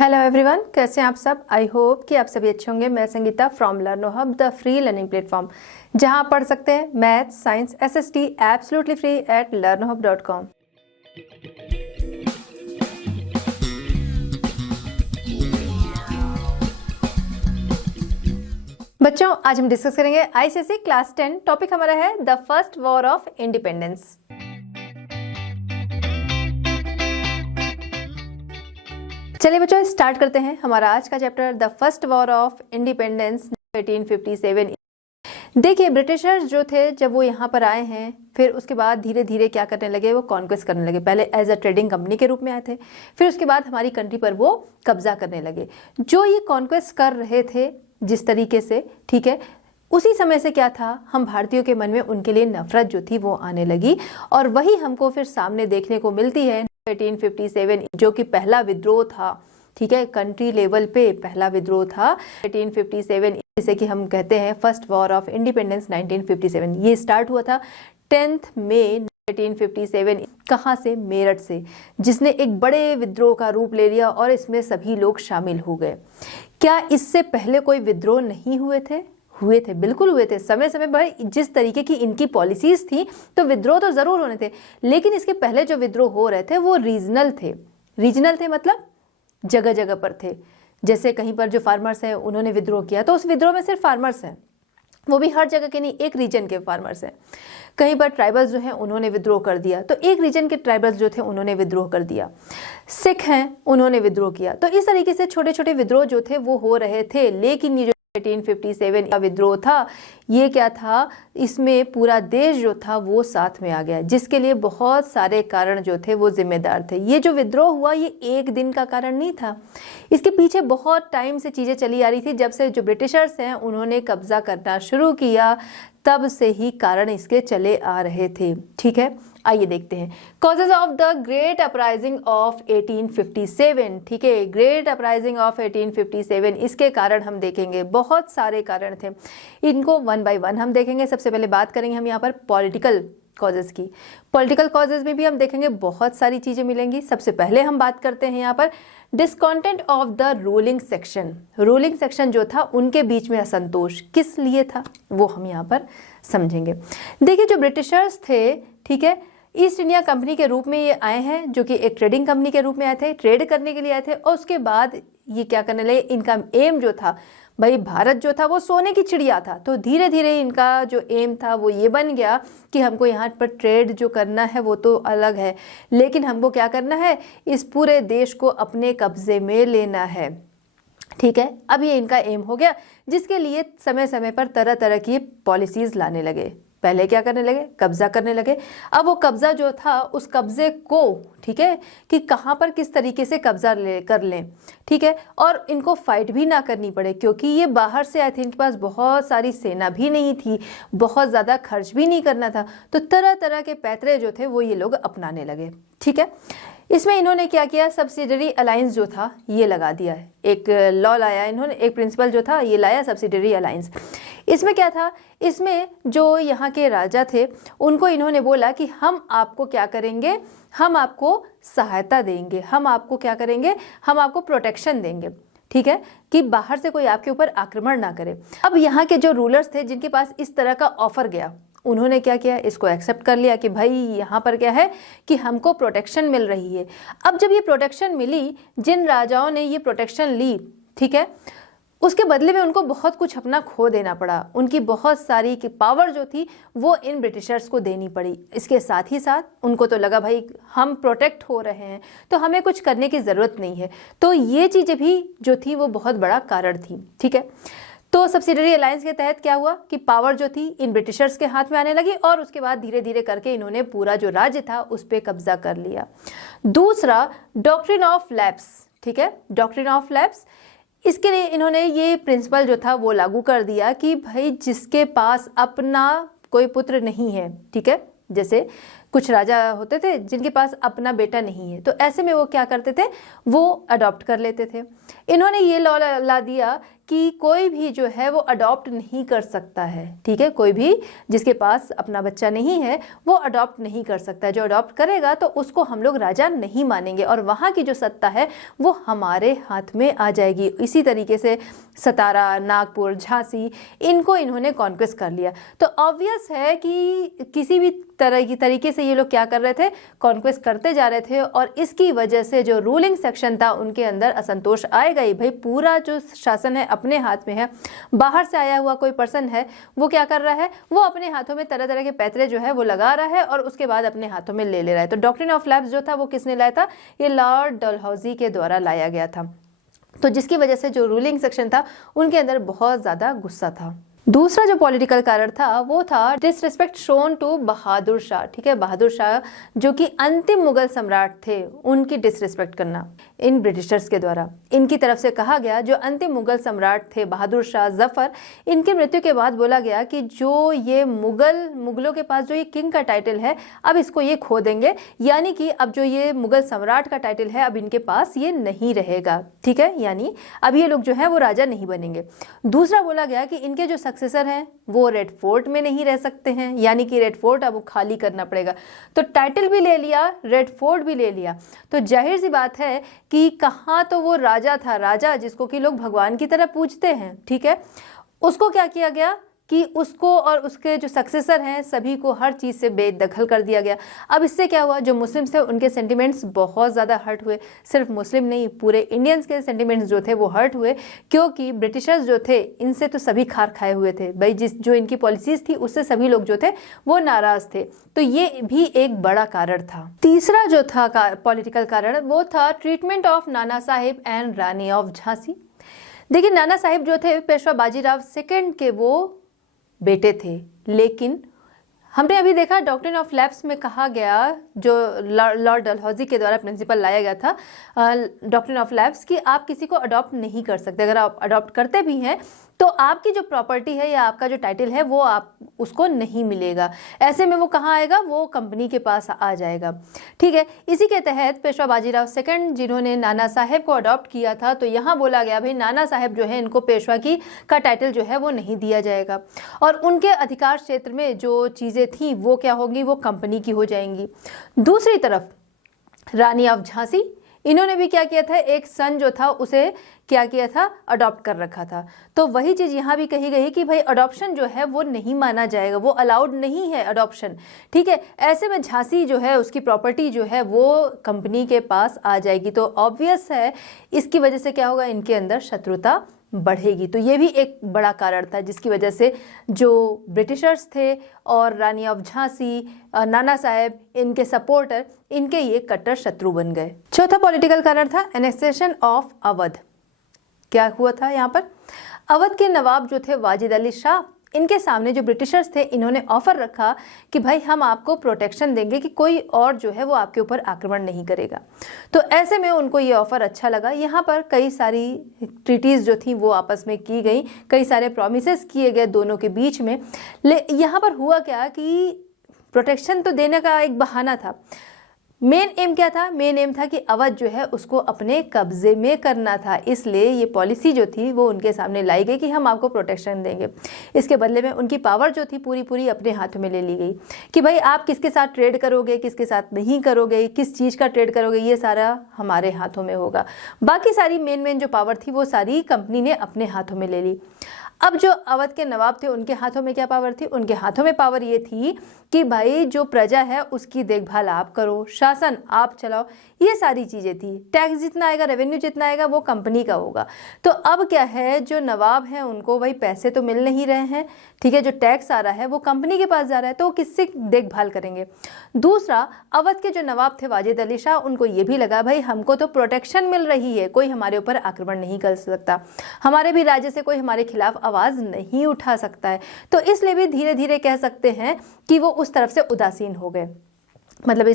Hello everyone, कैसे हैं आप सब। आई होप कि आप सभी अच्छे होंगे। मैं Sangeeta from लर्नो hub, the free learning platform, जहां आप पढ़ सकते हैं math, science, SST absolutely free at learnohub.com। बच्चों, आज हम डिस्कस करेंगे आईसीएसई क्लास 10। टॉपिक हमारा है the first war of independence. चलिए बच्चों, स्टार्ट करते हैं हमारा आज का chapter, the first war of independence 1857। देखिए, ब्रिटिशर्स जो थे जब वो यहाँ पर आए हैं, फिर उसके बाद धीरे धीरे क्या करने लगे, वो कॉन्क्वेस्ट करने लगे। पहले एज अ ट्रेडिंग कंपनी के रूप में आए थे, फिर उसके बाद हमारी कंट्री पर वो कब्जा करने लगे। जो ये कॉन्क्वेस्ट कर रहे थे जिस तरीके से, ठीक है, उसी समय से क्या था, हम भारतीयों के मन में उनके लिए नफरत जो थी वो आने लगी। और वही हमको फिर सामने देखने को मिलती है 1857, जो कि पहला विद्रोह था, ठीक है, कंट्री लेवल पे पहला विद्रोह था 1857, जिसे कि हम कहते हैं फर्स्ट वॉर ऑफ इंडिपेंडेंस 1957। ये स्टार्ट हुआ था 10 मई 1857। कहाँ से? मेरठ से, जिसने एक बड़े विद्रोह का रूप ले लिया और इसमें सभी लोग शामिल हो गए। क्या इससे पहले कोई विद्रोह नहीं हुए थे? हुए थे, बिल्कुल हुए थे। समय समय पर जिस तरीके की इनकी पॉलिसीज थी, तो विद्रोह तो जरूर होने थे, लेकिन इसके पहले जो विद्रोह हो रहे थे वो रीजनल थे। रीजनल थे मतलब जगह जगह पर थे। जैसे कहीं पर जो फार्मर्स हैं उन्होंने विद्रोह किया, तो उस विद्रोह में सिर्फ फार्मर्स हैं, वो भी हर जगह के नहीं, एक रीजन के फार्मर्स हैं। कहीं पर ट्राइबल्स जो हैं उन्होंने विद्रोह कर दिया, तो एक रीजन के ट्राइबल्स जो थे उन्होंने विद्रोह कर दिया। सिख हैं, उन्होंने विद्रोह किया। तो इस तरीके से छोटे छोटे विद्रोह जो थे वो हो रहे थे। लेकिन ये जो 1857 का विद्रोह था, ये क्या था, इसमें पूरा देश जो था वो साथ में आ गया, जिसके लिए बहुत सारे कारण जो थे वो जिम्मेदार थे। ये जो विद्रोह हुआ ये एक दिन का कारण नहीं था, इसके पीछे बहुत टाइम से चीजें चली आ रही थी। जब से जो ब्रिटिशर्स हैं उन्होंने कब्जा करना शुरू किया, तब से ही कारण इसके चले आ रहे थे। ठीक है, आइए देखते हैं causes of the great uprising of 1857। ठीक है, ग्रेट अपराइजिंग ऑफ 1857, इसके कारण हम देखेंगे, बहुत सारे कारण थे। इनको वन बाय वन हम देखेंगे। सबसे पहले बात करेंगे हम यहाँ पर पॉलिटिकल कॉजेज की। पॉलिटिकल कॉजेज में भी हम देखेंगे बहुत सारी चीजें मिलेंगी। सबसे पहले हम बात करते हैं यहाँ पर discontent of the ruling section. Ruling section जो था उनके बीच में असंतोष किस लिए था वो हम यहाँ पर समझेंगे। देखिए, जो ब्रिटिशर्स थे, ठीक है, ईस्ट इंडिया कंपनी के रूप में ये आए हैं, जो कि एक ट्रेडिंग कंपनी के रूप में आए थे, ट्रेड करने के लिए आए थे। और उसके बाद ये क्या करने लगे, इनका एम जो था, भाई भारत जो था वो सोने की चिड़िया था, तो धीरे धीरे इनका जो एम था वो ये बन गया कि हमको यहाँ पर ट्रेड जो करना है वो तो अलग है, लेकिन हमको क्या करना है, इस पूरे देश को अपने कब्जे में लेना है। ठीक है, अब ये इनका एम हो गया, जिसके लिए समय समय पर तरह तरह की पॉलिसीज लाने लगे। पहले क्या करने लगे, कब्जा करने लगे। अब वो कब्जा जो था, उस कब्जे को, ठीक है, कि कहाँ पर किस तरीके से कब्जा कर लें, ठीक है, और इनको फाइट भी ना करनी पड़े, क्योंकि ये बाहर से आए थे, इनके पास बहुत सारी सेना भी नहीं थी, बहुत ज़्यादा खर्च भी नहीं करना था, तो तरह तरह के पैतरे जो थे वो ये लोग अपनाने लगे। ठीक है, इसमें इन्होंने क्या किया, सब्सिडरी अलायंस जो था ये लगा दिया है। एक लॉ लाया इन्होंने, एक प्रिंसिपल जो था ये लाया, सब्सिडरी अलायंस। इसमें क्या था, इसमें जो यहाँ के राजा थे उनको इन्होंने बोला कि हम आपको क्या करेंगे, हम आपको सहायता देंगे, हम आपको क्या करेंगे, हम आपको प्रोटेक्शन देंगे। ठीक है, कि बाहर से कोई आपके ऊपर आक्रमण ना करे। अब यहाँ के जो रूलर्स थे जिनके पास इस तरह का ऑफर गया, उन्होंने क्या किया, इसको एक्सेप्ट कर लिया कि भाई यहाँ पर क्या है कि हमको प्रोटेक्शन मिल रही है। अब जब ये प्रोटेक्शन मिली, जिन राजाओं ने ये प्रोटेक्शन ली, ठीक है, उसके बदले में उनको बहुत कुछ अपना खो देना पड़ा। उनकी बहुत सारी की पावर जो थी वो इन ब्रिटिशर्स को देनी पड़ी। इसके साथ ही साथ उनको तो लगा भाई हम प्रोटेक्ट हो रहे हैं तो हमें कुछ करने की ज़रूरत नहीं है। तो ये चीज़ें भी जो थी वो बहुत बड़ा कारण थी। ठीक है, तो सब्सिडरी अलायंस के तहत क्या हुआ कि पावर जो थी इन ब्रिटिशर्स के हाथ में आने लगी, और उसके बाद धीरे धीरे करके इन्होंने पूरा जो राज्य था उस पर कब्जा कर लिया। दूसरा, डॉक्ट्रिन ऑफ लैप्स। ठीक है, डॉक्ट्रिन ऑफ लैप्स, इसके लिए इन्होंने ये प्रिंसिपल जो था वो लागू कर दिया कि भाई जिसके पास अपना कोई पुत्र नहीं है, ठीक है, जैसे कुछ राजा होते थे जिनके पास अपना बेटा नहीं है, तो ऐसे में वो क्या करते थे, वो अडॉप्ट कर लेते थे। इन्होंने ये लॉ ला दिया कि कोई भी जो है वो अडॉप्ट नहीं कर सकता है, ठीक है, कोई भी जिसके पास अपना बच्चा नहीं है वो अडॉप्ट नहीं कर सकता है। जो अडॉप्ट करेगा तो उसको हम लोग राजा नहीं मानेंगे और वहाँ की जो सत्ता है वो हमारे हाथ में आ जाएगी। इसी तरीके से सतारा, नागपुर, झांसी, इनको इन्होंने कॉन्क्वेस्ट कर लिया। तो ऑब्वियस है कि किसी भी तरह की तरीके से ये लोग क्या कर रहे थे, कॉन्क्वेस्ट करते जा रहे थे और इसकी वजह से जो रूलिंग सेक्शन था उनके अंदर असंतोष आएगा ही। भाई पूरा जो शासन है अपने हाथ में है, बाहर से आया हुआ कोई पर्सन है वो क्या कर रहा है, वो अपने हाथों में तरह तरह के पैतरे जो है वो लगा रहा है और उसके बाद अपने हाथों में ले रहा है। तो डॉक्ट्रिन ऑफ लैप्स जो था वो किसने लाया था, ये लॉर्ड डलहौजी के द्वारा लाया गया था। तो जिसकी वजह से जो रूलिंग सेक्शन था उनके अंदर बहुत ज़्यादा गुस्सा था। दूसरा जो पॉलिटिकल कारण था वो था disrespect shown to Bahadur Shah, ठीक है, बहादुर शाह जो कि अंतिम मुगल सम्राट थे, उनकी डिसरिस्पेक्ट करना इन ब्रिटिशर्स के द्वारा। इनकी तरफ से कहा गया, जो अंतिम मुगल सम्राट थे बहादुर शाह जफर, इनकी मृत्यु के बाद बोला गया कि जो ये मुगलों के पास जो ये किंग का टाइटल है अब इसको ये खो देंगे, यानी कि अब जो ये मुगल सम्राट का टाइटल है अब इनके पास ये नहीं रहेगा, ठीक है, यानी अब ये लोग जो है वो राजा नहीं बनेंगे। दूसरा बोला गया कि इनके जो सक्सेसर हैं वो रेड फोर्ट में नहीं रह सकते हैं, यानी कि रेड फोर्ट अब खाली करना पड़ेगा। तो टाइटल भी ले लिया, रेड फोर्ट भी ले लिया, तो जाहिर सी बात है कि कहाँ तो वो राजा था, राजा जिसको कि लोग भगवान की तरह पूजते हैं, ठीक है, उसको क्या किया गया कि उसको और उसके जो सक्सेसर हैं सभी को हर चीज़ से बेदखल कर दिया गया। अब इससे क्या हुआ, जो मुस्लिम्स थे उनके सेंटिमेंट्स बहुत ज़्यादा हर्ट हुए। सिर्फ मुस्लिम नहीं, पूरे इंडियंस के सेंटिमेंट्स जो थे वो हर्ट हुए, क्योंकि ब्रिटिशर्स जो थे इनसे तो सभी खार खाए हुए थे भाई, जो इनकी पॉलिसीज़ थी उससे सभी लोग जो थे वो नाराज़ थे। तो ये भी एक बड़ा कारण था। तीसरा जो था पॉलिटिकल कारण वो था treatment of Nana Sahib and Rani of Jhansi. देखिए, नाना साहिब जो थे पेशवा बाजीराव सेकंड के वो बेटे थे, लेकिन हमने अभी देखा डॉक्ट्रिन ऑफ लैप्स में कहा गया, जो लॉर्ड डलहौजी के द्वारा प्रिंसिपल लाया गया था डॉक्ट्रिन ऑफ लैप्स, कि आप किसी को अडॉप्ट नहीं कर सकते। अगर आप अडॉप्ट करते भी हैं तो आपकी जो प्रॉपर्टी है या आपका जो टाइटल है वो आप उसको नहीं मिलेगा। ऐसे में वो कहाँ आएगा, वो कंपनी के पास आ जाएगा, ठीक है। इसी के तहत पेशवा बाजीराव सेकंड जिन्होंने नाना साहेब को अडॉप्ट किया था, तो यहाँ बोला गया भाई नाना साहेब जो है इनको पेशवा की का टाइटल जो है वो नहीं दिया जाएगा और उनके अधिकार क्षेत्र में जो चीज़ें थी वो क्या होंगी, वो कंपनी की हो जाएंगी। दूसरी तरफ रानी ऑफ झांसी, इन्होंने भी क्या किया था, एक सन जो था उसे क्या किया था, अडॉप्ट कर रखा था। तो वही चीज़ यहाँ भी कही गई कि भाई अडॉप्शन जो है वो नहीं माना जाएगा, वो अलाउड नहीं है अडॉप्शन, ठीक है। ऐसे में झांसी जो है उसकी प्रॉपर्टी जो है वो कंपनी के पास आ जाएगी। तो ऑब्वियस है इसकी वजह से क्या होगा, इनके अंदर शत्रुता बढ़ेगी। तो ये भी एक बड़ा कारण था जिसकी वजह से जो ब्रिटिशर्स थे और रानी ऑफ झांसी, नाना साहेब, इनके सपोर्टर, इनके ये कट्टर शत्रु बन गए। चौथा पॉलिटिकल कारण था एनेक्सेशन ऑफ अवध। क्या हुआ था यहाँ पर, अवध के नवाब जो थे वाजिद अली शाह, इनके सामने जो ब्रिटिशर्स थे इन्होंने ऑफर रखा कि भाई हम आपको प्रोटेक्शन देंगे कि कोई और जो है वो आपके ऊपर आक्रमण नहीं करेगा। तो ऐसे में उनको ये ऑफर अच्छा लगा। यहाँ पर कई सारी ट्रीटीज़ जो थी वो आपस में की गई, कई सारे प्रॉमिसेस किए गए दोनों के बीच में। यहाँ पर हुआ क्या कि प्रोटेक्शन तो देने का एक बहाना था, मेन एम क्या था, मेन एम था कि अवध जो है उसको अपने कब्जे में करना था। इसलिए ये पॉलिसी जो थी वो उनके सामने लाई गई कि हम आपको प्रोटेक्शन देंगे। इसके बदले में उनकी पावर जो थी पूरी पूरी अपने हाथों में ले ली गई कि भाई आप किसके साथ ट्रेड करोगे, किसके साथ नहीं करोगे, किस चीज़ का ट्रेड करोगे, ये सारा हमारे हाथों में होगा। बाकी सारी मेन जो पावर थी वो सारी कंपनी ने अपने हाथों में ले ली। अब जो अवध के नवाब थे उनके हाथों में क्या पावर थी, उनके हाथों में पावर ये थी कि भाई जो प्रजा है उसकी देखभाल आप करो, शासन आप चलाओ, ये सारी चीज़ें थी। टैक्स जितना आएगा, रेवेन्यू जितना आएगा वो कंपनी का होगा। तो अब क्या है, जो नवाब हैं उनको भाई पैसे तो मिल नहीं रहे हैं, ठीक है, जो टैक्स आ रहा है वो कंपनी के पास जा रहा है, तो वो किससे देखभाल करेंगे। दूसरा, अवध के जो नवाब थे वाजिद अली शाह, उनको ये भी लगा भाई हमको तो प्रोटेक्शन मिल रही है, कोई हमारे ऊपर आक्रमण नहीं कर सकता, हमारे भी राज्य से कोई हमारे खिलाफ आवाज़ नहीं उठा सकता है। तो इसलिए भी धीरे धीरे कह सकते हैं कि वो उस तरफ से उदासीन हो गए, मतलब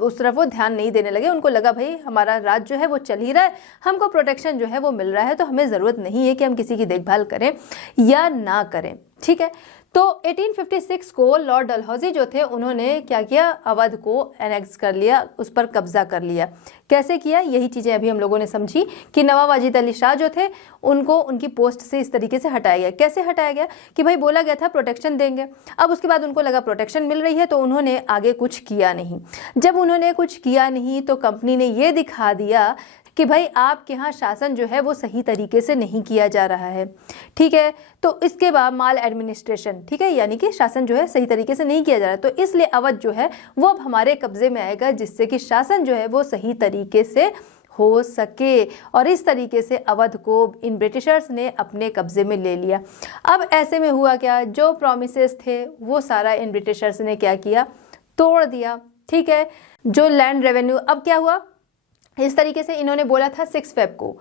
उस तरफ वो ध्यान नहीं देने लगे। उनको लगा भाई हमारा राज जो है वो चल ही रहा है, हमको प्रोटेक्शन जो है वो मिल रहा है, तो हमें ज़रूरत नहीं है कि हम किसी की देखभाल करें या ना करें, ठीक है। तो 1856 को लॉर्ड डलहौजी जो थे उन्होंने क्या किया, अवध को एनेक्स कर लिया, उस पर कब्जा कर लिया। कैसे किया, यही चीज़ें अभी हम लोगों ने समझी कि नवाब वाजिद अली शाह जो थे उनको उनकी पोस्ट से इस तरीके से हटाया गया। कैसे हटाया गया कि भाई बोला गया था प्रोटेक्शन देंगे, अब उसके बाद उनको लगा प्रोटेक्शन मिल रही है तो उन्होंने आगे कुछ किया नहीं। जब उन्होंने कुछ किया नहीं तो कंपनी ने ये दिखा दिया कि भाई आपके यहाँ शासन जो है वो सही तरीके से नहीं किया जा रहा है, ठीक है। तो इसके बाद माल एडमिनिस्ट्रेशन, ठीक है, यानी कि शासन जो है सही तरीके से नहीं किया जा रहा है, तो इसलिए अवध जो है वो अब हमारे कब्जे में आएगा, जिससे कि शासन जो है वो सही तरीके से हो सके। और इस तरीके से अवध को इन ब्रिटिशर्स ने अपने कब्जे में ले लिया। अब ऐसे में हुआ क्या, जो प्रॉमिसेस थे वो सारा इन ब्रिटिशर्स ने क्या किया, तोड़ दिया, ठीक है। जो लैंड रेवेन्यू, अब क्या हुआ, इस तरीके से इन्होंने बोला था 6 फेब को,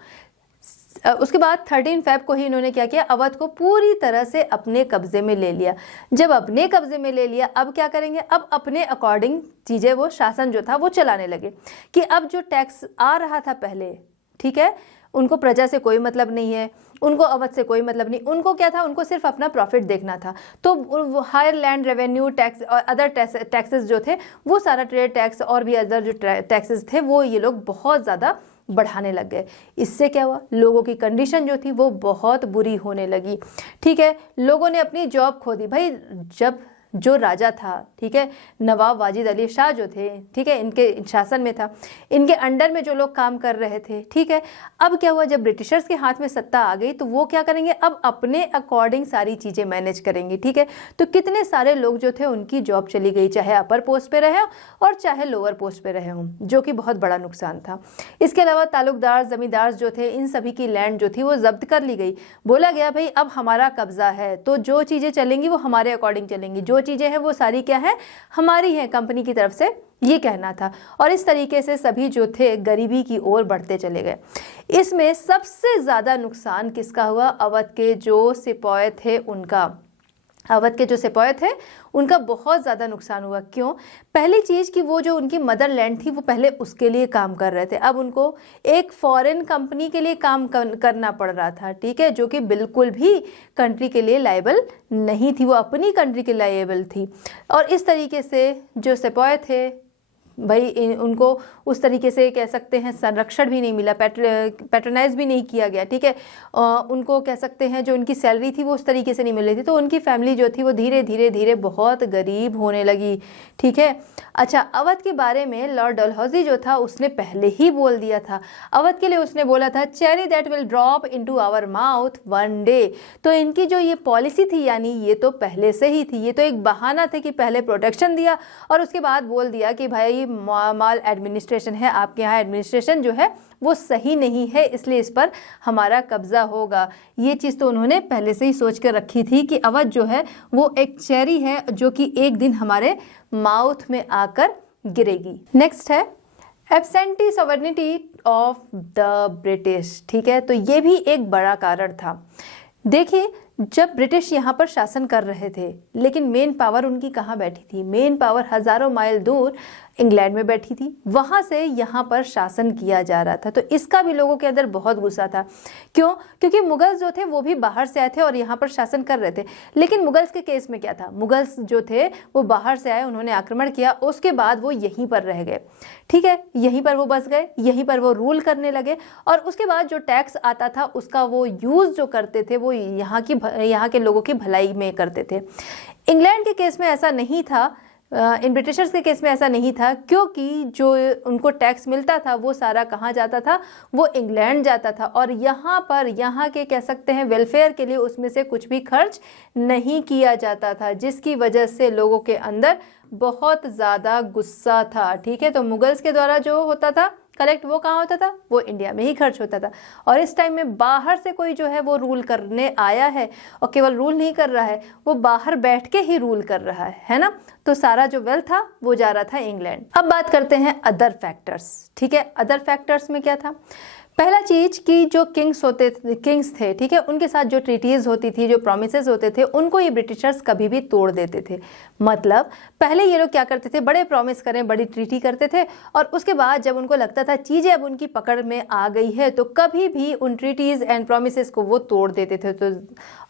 उसके बाद 13 फेब को ही इन्होंने क्या किया, अवध को पूरी तरह से अपने कब्जे में ले लिया। जब अपने कब्जे में ले लिया, अब क्या करेंगे, अब अपने अकॉर्डिंग चीज़ें वो शासन जो था वो चलाने लगे कि अब जो टैक्स आ रहा था पहले, ठीक है, उनको प्रजा से कोई मतलब नहीं है, उनको अवध से कोई मतलब नहीं, उनको क्या था, उनको सिर्फ अपना प्रॉफिट देखना था। तो हायर लैंड रेवेन्यू टैक्स और अदर टैक्सेस जो थे वो सारा ट्रेड टैक्स और भी अदर जो टैक्सेस थे वो ये लोग बहुत ज़्यादा बढ़ाने लग गए। इससे क्या हुआ, लोगों की कंडीशन जो थी वो बहुत बुरी होने लगी, ठीक है। लोगों ने अपनी जॉब खो दी। भाई जब जो राजा था, ठीक है, नवाब वाजिद अली शाह जो थे, ठीक है, इनके शासन में था, इनके अंडर में जो लोग काम कर रहे थे, ठीक है। अब क्या हुआ, जब ब्रिटिशर्स के हाथ में सत्ता आ गई तो वो क्या करेंगे, अब अपने अकॉर्डिंग सारी चीज़ें मैनेज करेंगे, ठीक है। तो कितने सारे लोग जो थे उनकी जॉब चली गई, चाहे अपर पोस्ट पे रहे हो और चाहे लोअर पोस्ट पे रहे हों, जो कि बहुत बड़ा नुकसान था। इसके अलावा ताल्लुकदार, ज़मींदार जो थे, इन सभी की लैंड जो थी वो जब्त कर ली गई। बोला गया भाई अब हमारा कब्जा है, तो जो चीज़ें चलेंगी वो हमारे अकॉर्डिंग चलेंगी, जो चीज़ें हैं वो सारी क्या है, हमारी हैं, कंपनी की तरफ से ये कहना था। और इस तरीके से सभी जो थे गरीबी की ओर बढ़ते चले गए। इसमें सबसे ज़्यादा नुकसान किसका हुआ, अवध के जो सिपाही थे उनका। अवध के जो सिपाही थे उनका बहुत ज़्यादा नुकसान हुआ। क्यों, पहली चीज़ कि वो जो उनकी मदरलैंड थी वो पहले उसके लिए काम कर रहे थे, अब उनको एक फॉरेन कंपनी के लिए काम करना पड़ रहा था, ठीक है, जो कि बिल्कुल भी कंट्री के लिए लायबल नहीं थी, वो अपनी कंट्री के लायबल थी। और इस तरीके से जो सिपाही थे भाई उनको उस तरीके से कह सकते हैं संरक्षण भी नहीं मिला, पैट्रोनाइज भी नहीं किया गया, ठीक है। उनको कह सकते हैं जो उनकी सैलरी थी वो उस तरीके से नहीं मिल रही थी, तो उनकी फैमिली जो थी वो धीरे धीरे धीरे बहुत गरीब होने लगी, ठीक है। अच्छा, अवध के बारे में लॉर्ड डलहौजी जो था उसने पहले ही बोल दिया था, अवध के लिए उसने बोला था cherry that will drop into our mouth one day. तो इनकी जो ये पॉलिसी थी, यानी ये तो पहले से ही थी, ये तो एक बहाना था कि पहले प्रोटेक्शन दिया और उसके बाद बोल दिया कि भाई माल एडमिनिस्ट्रेशन है, आपके यहाँ एडमिनिस्ट्रेशन जो है वो सही नहीं है, इसलिए इस पर हमारा कब्जा होगा। ये चीज़ तो उन्होंने पहले से ही सोच कर रखी थी कि अवध जो है वो एक चेरी है जो कि एक दिन हमारे माउथ में आकर गिरेगी। नेक्स्ट है absentee sovereignty of the British, ठीक है। तो ये भी एक बड़ा कारण था। देखिए, जब ब्रिटिश यहाँ पर शासन कर रहे थे, लेकिन मेन पावर उनकी कहाँ बैठी थी, मेन पावर हज़ारों माइल दूर इंग्लैंड में बैठी थी, वहाँ से यहाँ पर शासन किया जा रहा था। तो इसका भी लोगों के अंदर बहुत गुस्सा था। क्यों, क्योंकि मुगल्स जो थे वो भी बाहर से आए थे और यहाँ पर शासन कर रहे थे। लेकिन मुगल्स के केस में क्या था, मुगल्स जो थे वो बाहर से आए, उन्होंने आक्रमण किया, उसके बाद वो यहीं पर रह गए, ठीक है, यहीं पर वो बस गए, यहीं पर वो रूल करने लगे। और उसके बाद जो टैक्स आता था उसका वो यूज़ जो करते थे वो यहाँ के लोगों की भलाई में करते थे। इंग्लैंड के केस में ऐसा नहीं था, इन ब्रिटिशर्स के केस में ऐसा नहीं था, क्योंकि जो उनको टैक्स मिलता था वो सारा कहाँ जाता था, वो इंग्लैंड जाता था। और यहाँ पर यहाँ के कह सकते हैं वेलफेयर के लिए उसमें से कुछ भी खर्च नहीं किया जाता था, जिसकी वजह से लोगों के अंदर बहुत ज़्यादा गुस्सा था, ठीक है। तो मुगल्स के द्वारा जो होता था कलेक्ट, वो कहाँ होता था, वो इंडिया में ही खर्च होता था। और इस टाइम में बाहर से कोई जो है वो रूल करने आया है, और केवल रूल नहीं कर रहा है, वो बाहर बैठ के ही रूल कर रहा है ना। तो सारा जो वेल्थ था वो जा रहा था इंग्लैंड। अब बात करते हैं अदर फैक्टर्स, ठीक है। अदर फैक्टर्स में क्या था, पहला चीज कि जो किंग्स थे, ठीक है, उनके साथ जो ट्रीटीज होती थी, जो प्रॉमिसेस होते थे, उनको ये ब्रिटिशर्स कभी भी तोड़ देते थे। मतलब पहले ये लोग क्या करते थे, बड़े प्रॉमिस करें, बड़ी ट्रीटी करते थे, और उसके बाद जब उनको लगता था चीजें अब उनकी पकड़ में आ गई है तो कभी भी उन ट्रीटीज एंड प्रॉमिसेस को वो तोड़ देते थे। तो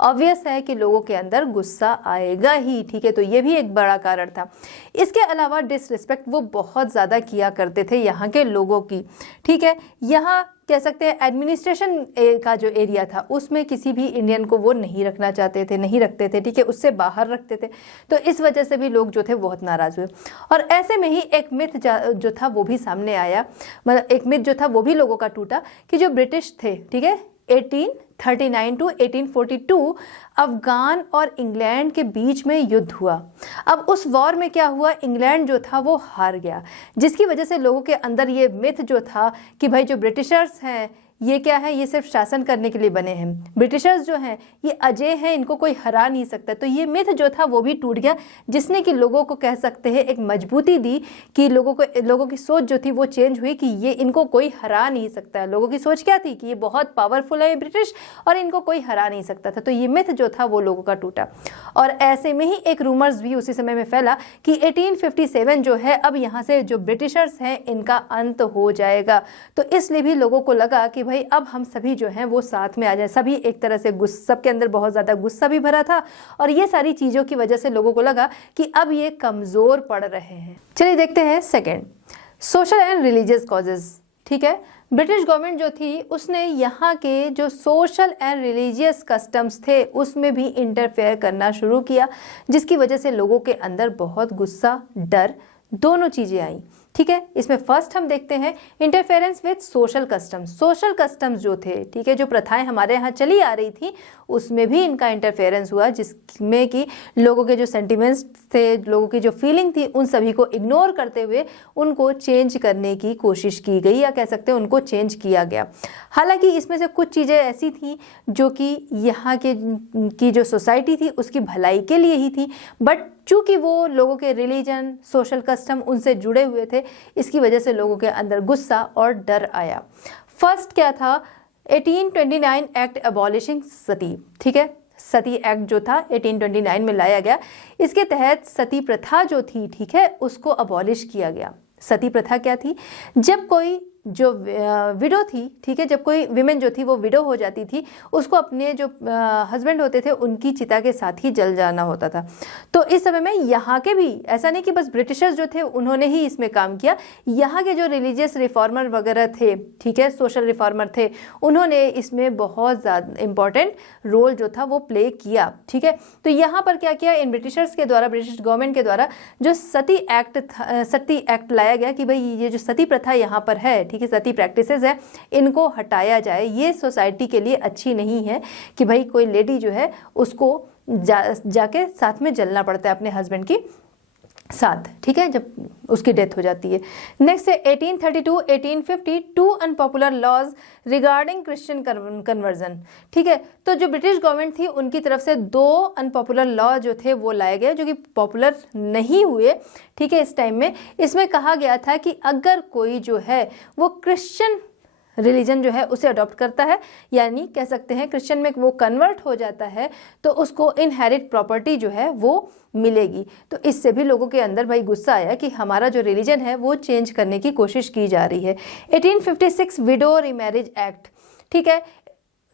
ऑब्वियस है कि लोगों के अंदर गुस्सा आएगा ही, ठीक है। तो ये भी एक बड़ा कारण था। इसके अलावा डिसरिस्पेक्ट वो बहुत ज़्यादा किया करते थे यहाँ के लोगों की, ठीक है। यहाँ कह सकते हैं एडमिनिस्ट्रेशन का जो एरिया था उसमें किसी भी इंडियन को वो नहीं रखना चाहते थे, नहीं रखते थे, ठीक है, उससे बाहर रखते थे। तो इस वजह से भी लोग जो थे बहुत नाराज़ हुए, और ऐसे में ही एक मिथ जो था वो भी सामने आया, मतलब एक मिथ जो था वो भी लोगों का टूटा कि जो ब्रिटिश थे, ठीक है, 1839 टू 1842 अफगान और इंग्लैंड के बीच में युद्ध हुआ। अब उस वॉर में क्या हुआ, इंग्लैंड जो था वो हार गया, जिसकी वजह से लोगों के अंदर ये मिथ जो था कि भाई जो ब्रिटिशर्स हैं ये क्या है, ये सिर्फ शासन करने के लिए बने हैं, ब्रिटिशर्स जो हैं ये अजय हैं, इनको कोई हरा नहीं सकता। तो ये मिथ जो था वो भी टूट गया, जिसने कि लोगों को कह सकते हैं एक मजबूती दी कि लोगों की सोच जो थी वो चेंज हुई कि ये इनको कोई हरा नहीं सकता है। लोगों की सोच क्या थी कि ये बहुत पावरफुल है ब्रिटिश और इनको कोई हरा नहीं सकता था। तो ये मिथ जो था वो लोगों का टूटा, और ऐसे में ही एक रूमर्स भी उसी समय में फैला कि 1857 जो है अब यहाँ से जो ब्रिटिशर्स हैं इनका अंत हो जाएगा। तो इसलिए भी लोगों को लगा कि भाई अब हम सभी जो हैं वो साथ में आ जाए। सभी एक तरह से सबके अंदर बहुत ज़्यादा गुस्सा भी भरा था, और ये सारी चीज़ों की वजह से लोगों को लगा कि अब ये कमज़ोर पड़ रहे हैं। चलिए देखते हैं second, social and religious causes, ठीक है। ब्रिटिश गवर्नमेंट जो थी उसने यहाँ के जो सोशल एंड रिलीजियस कस्टम्स थे उसमें भी इंटरफेयर करना शुरू किया, जिसकी वजह से लोगों के अंदर बहुत गुस्सा, डर, दोनों चीज़ें आई, ठीक है। इसमें फर्स्ट हम देखते हैं interference with social customs. Social customs जो थे, ठीक है, जो प्रथाएं हमारे यहाँ चली आ रही थी उसमें भी इनका इंटरफेरेंस हुआ, जिसमें कि लोगों के जो सेंटिमेंट्स थे, लोगों की जो फीलिंग थी, उन सभी को इग्नोर करते हुए उनको चेंज करने की कोशिश की गई, या कह सकते हैं उनको चेंज किया गया। हालांकि इसमें से कुछ चीज़ें ऐसी थी जो कि यहाँ की जो सोसाइटी थी उसकी भलाई के लिए ही थी, बट चूँकि वो लोगों के रिलीजन, सोशल कस्टम उनसे जुड़े हुए थे, इसकी वजह से लोगों के अंदर गुस्सा और डर आया। फर्स्ट क्या था, 1829 एक्ट अबॉलिशिंग सती, ठीक है। सती एक्ट जो था 1829 में लाया गया। इसके तहत सती प्रथा जो थी, ठीक है, उसको अबॉलिश किया गया। सती प्रथा क्या थी, जब कोई जो विडो थी, ठीक है, जब कोई विमेन जो थी वो विडो हो जाती थी, उसको अपने जो हस्बैंड होते थे उनकी चिता के साथ ही जल जाना होता था। तो इस समय में यहाँ के भी, ऐसा नहीं कि बस ब्रिटिशर्स जो थे उन्होंने ही इसमें काम किया, यहाँ के जो रिलीजियस रिफॉर्मर वगैरह थे, ठीक है, सोशल रिफॉर्मर थे, उन्होंने इसमें बहुत ज़्यादा इंपॉर्टेंट रोल जो था वो प्ले किया, ठीक है। तो यहाँ पर क्या किया, इन ब्रिटिशर्स के द्वारा, ब्रिटिश गवर्नमेंट के द्वारा जो सती एक्ट लाया गया कि भाई ये जो सती प्रथा यहाँ पर है, ठीक है, सती प्रैक्टिसेस है, इनको हटाया जाए। ये सोसाइटी के लिए अच्छी नहीं है कि भाई कोई लेडी जो है उसको जाके साथ में जलना पड़ता है अपने हस्बैंड की साथ, ठीक है, जब उसकी डेथ हो जाती है। नेक्स्ट है 1832 1850 two unpopular laws regarding Christian conversion, ठीक है। तो जो ब्रिटिश गवर्नमेंट थी उनकी तरफ से 2 अनपॉपुलर लॉ जो थे वो लाए गए, जो कि पॉपुलर नहीं हुए, ठीक है, इस टाइम में। इसमें कहा गया था कि अगर कोई जो है वो क्रिश्चियन रिलीजन जो है उसे अडॉप्ट करता है, यानी कह सकते हैं क्रिश्चियन में वो कन्वर्ट हो जाता है, तो उसको इनहेरिट प्रॉपर्टी जो है वो मिलेगी। तो इससे भी लोगों के अंदर भाई गुस्सा आया कि हमारा जो रिलीजन है वो चेंज करने की कोशिश की जा रही है। 1856 विडो रीमैरिज एक्ट, ठीक है,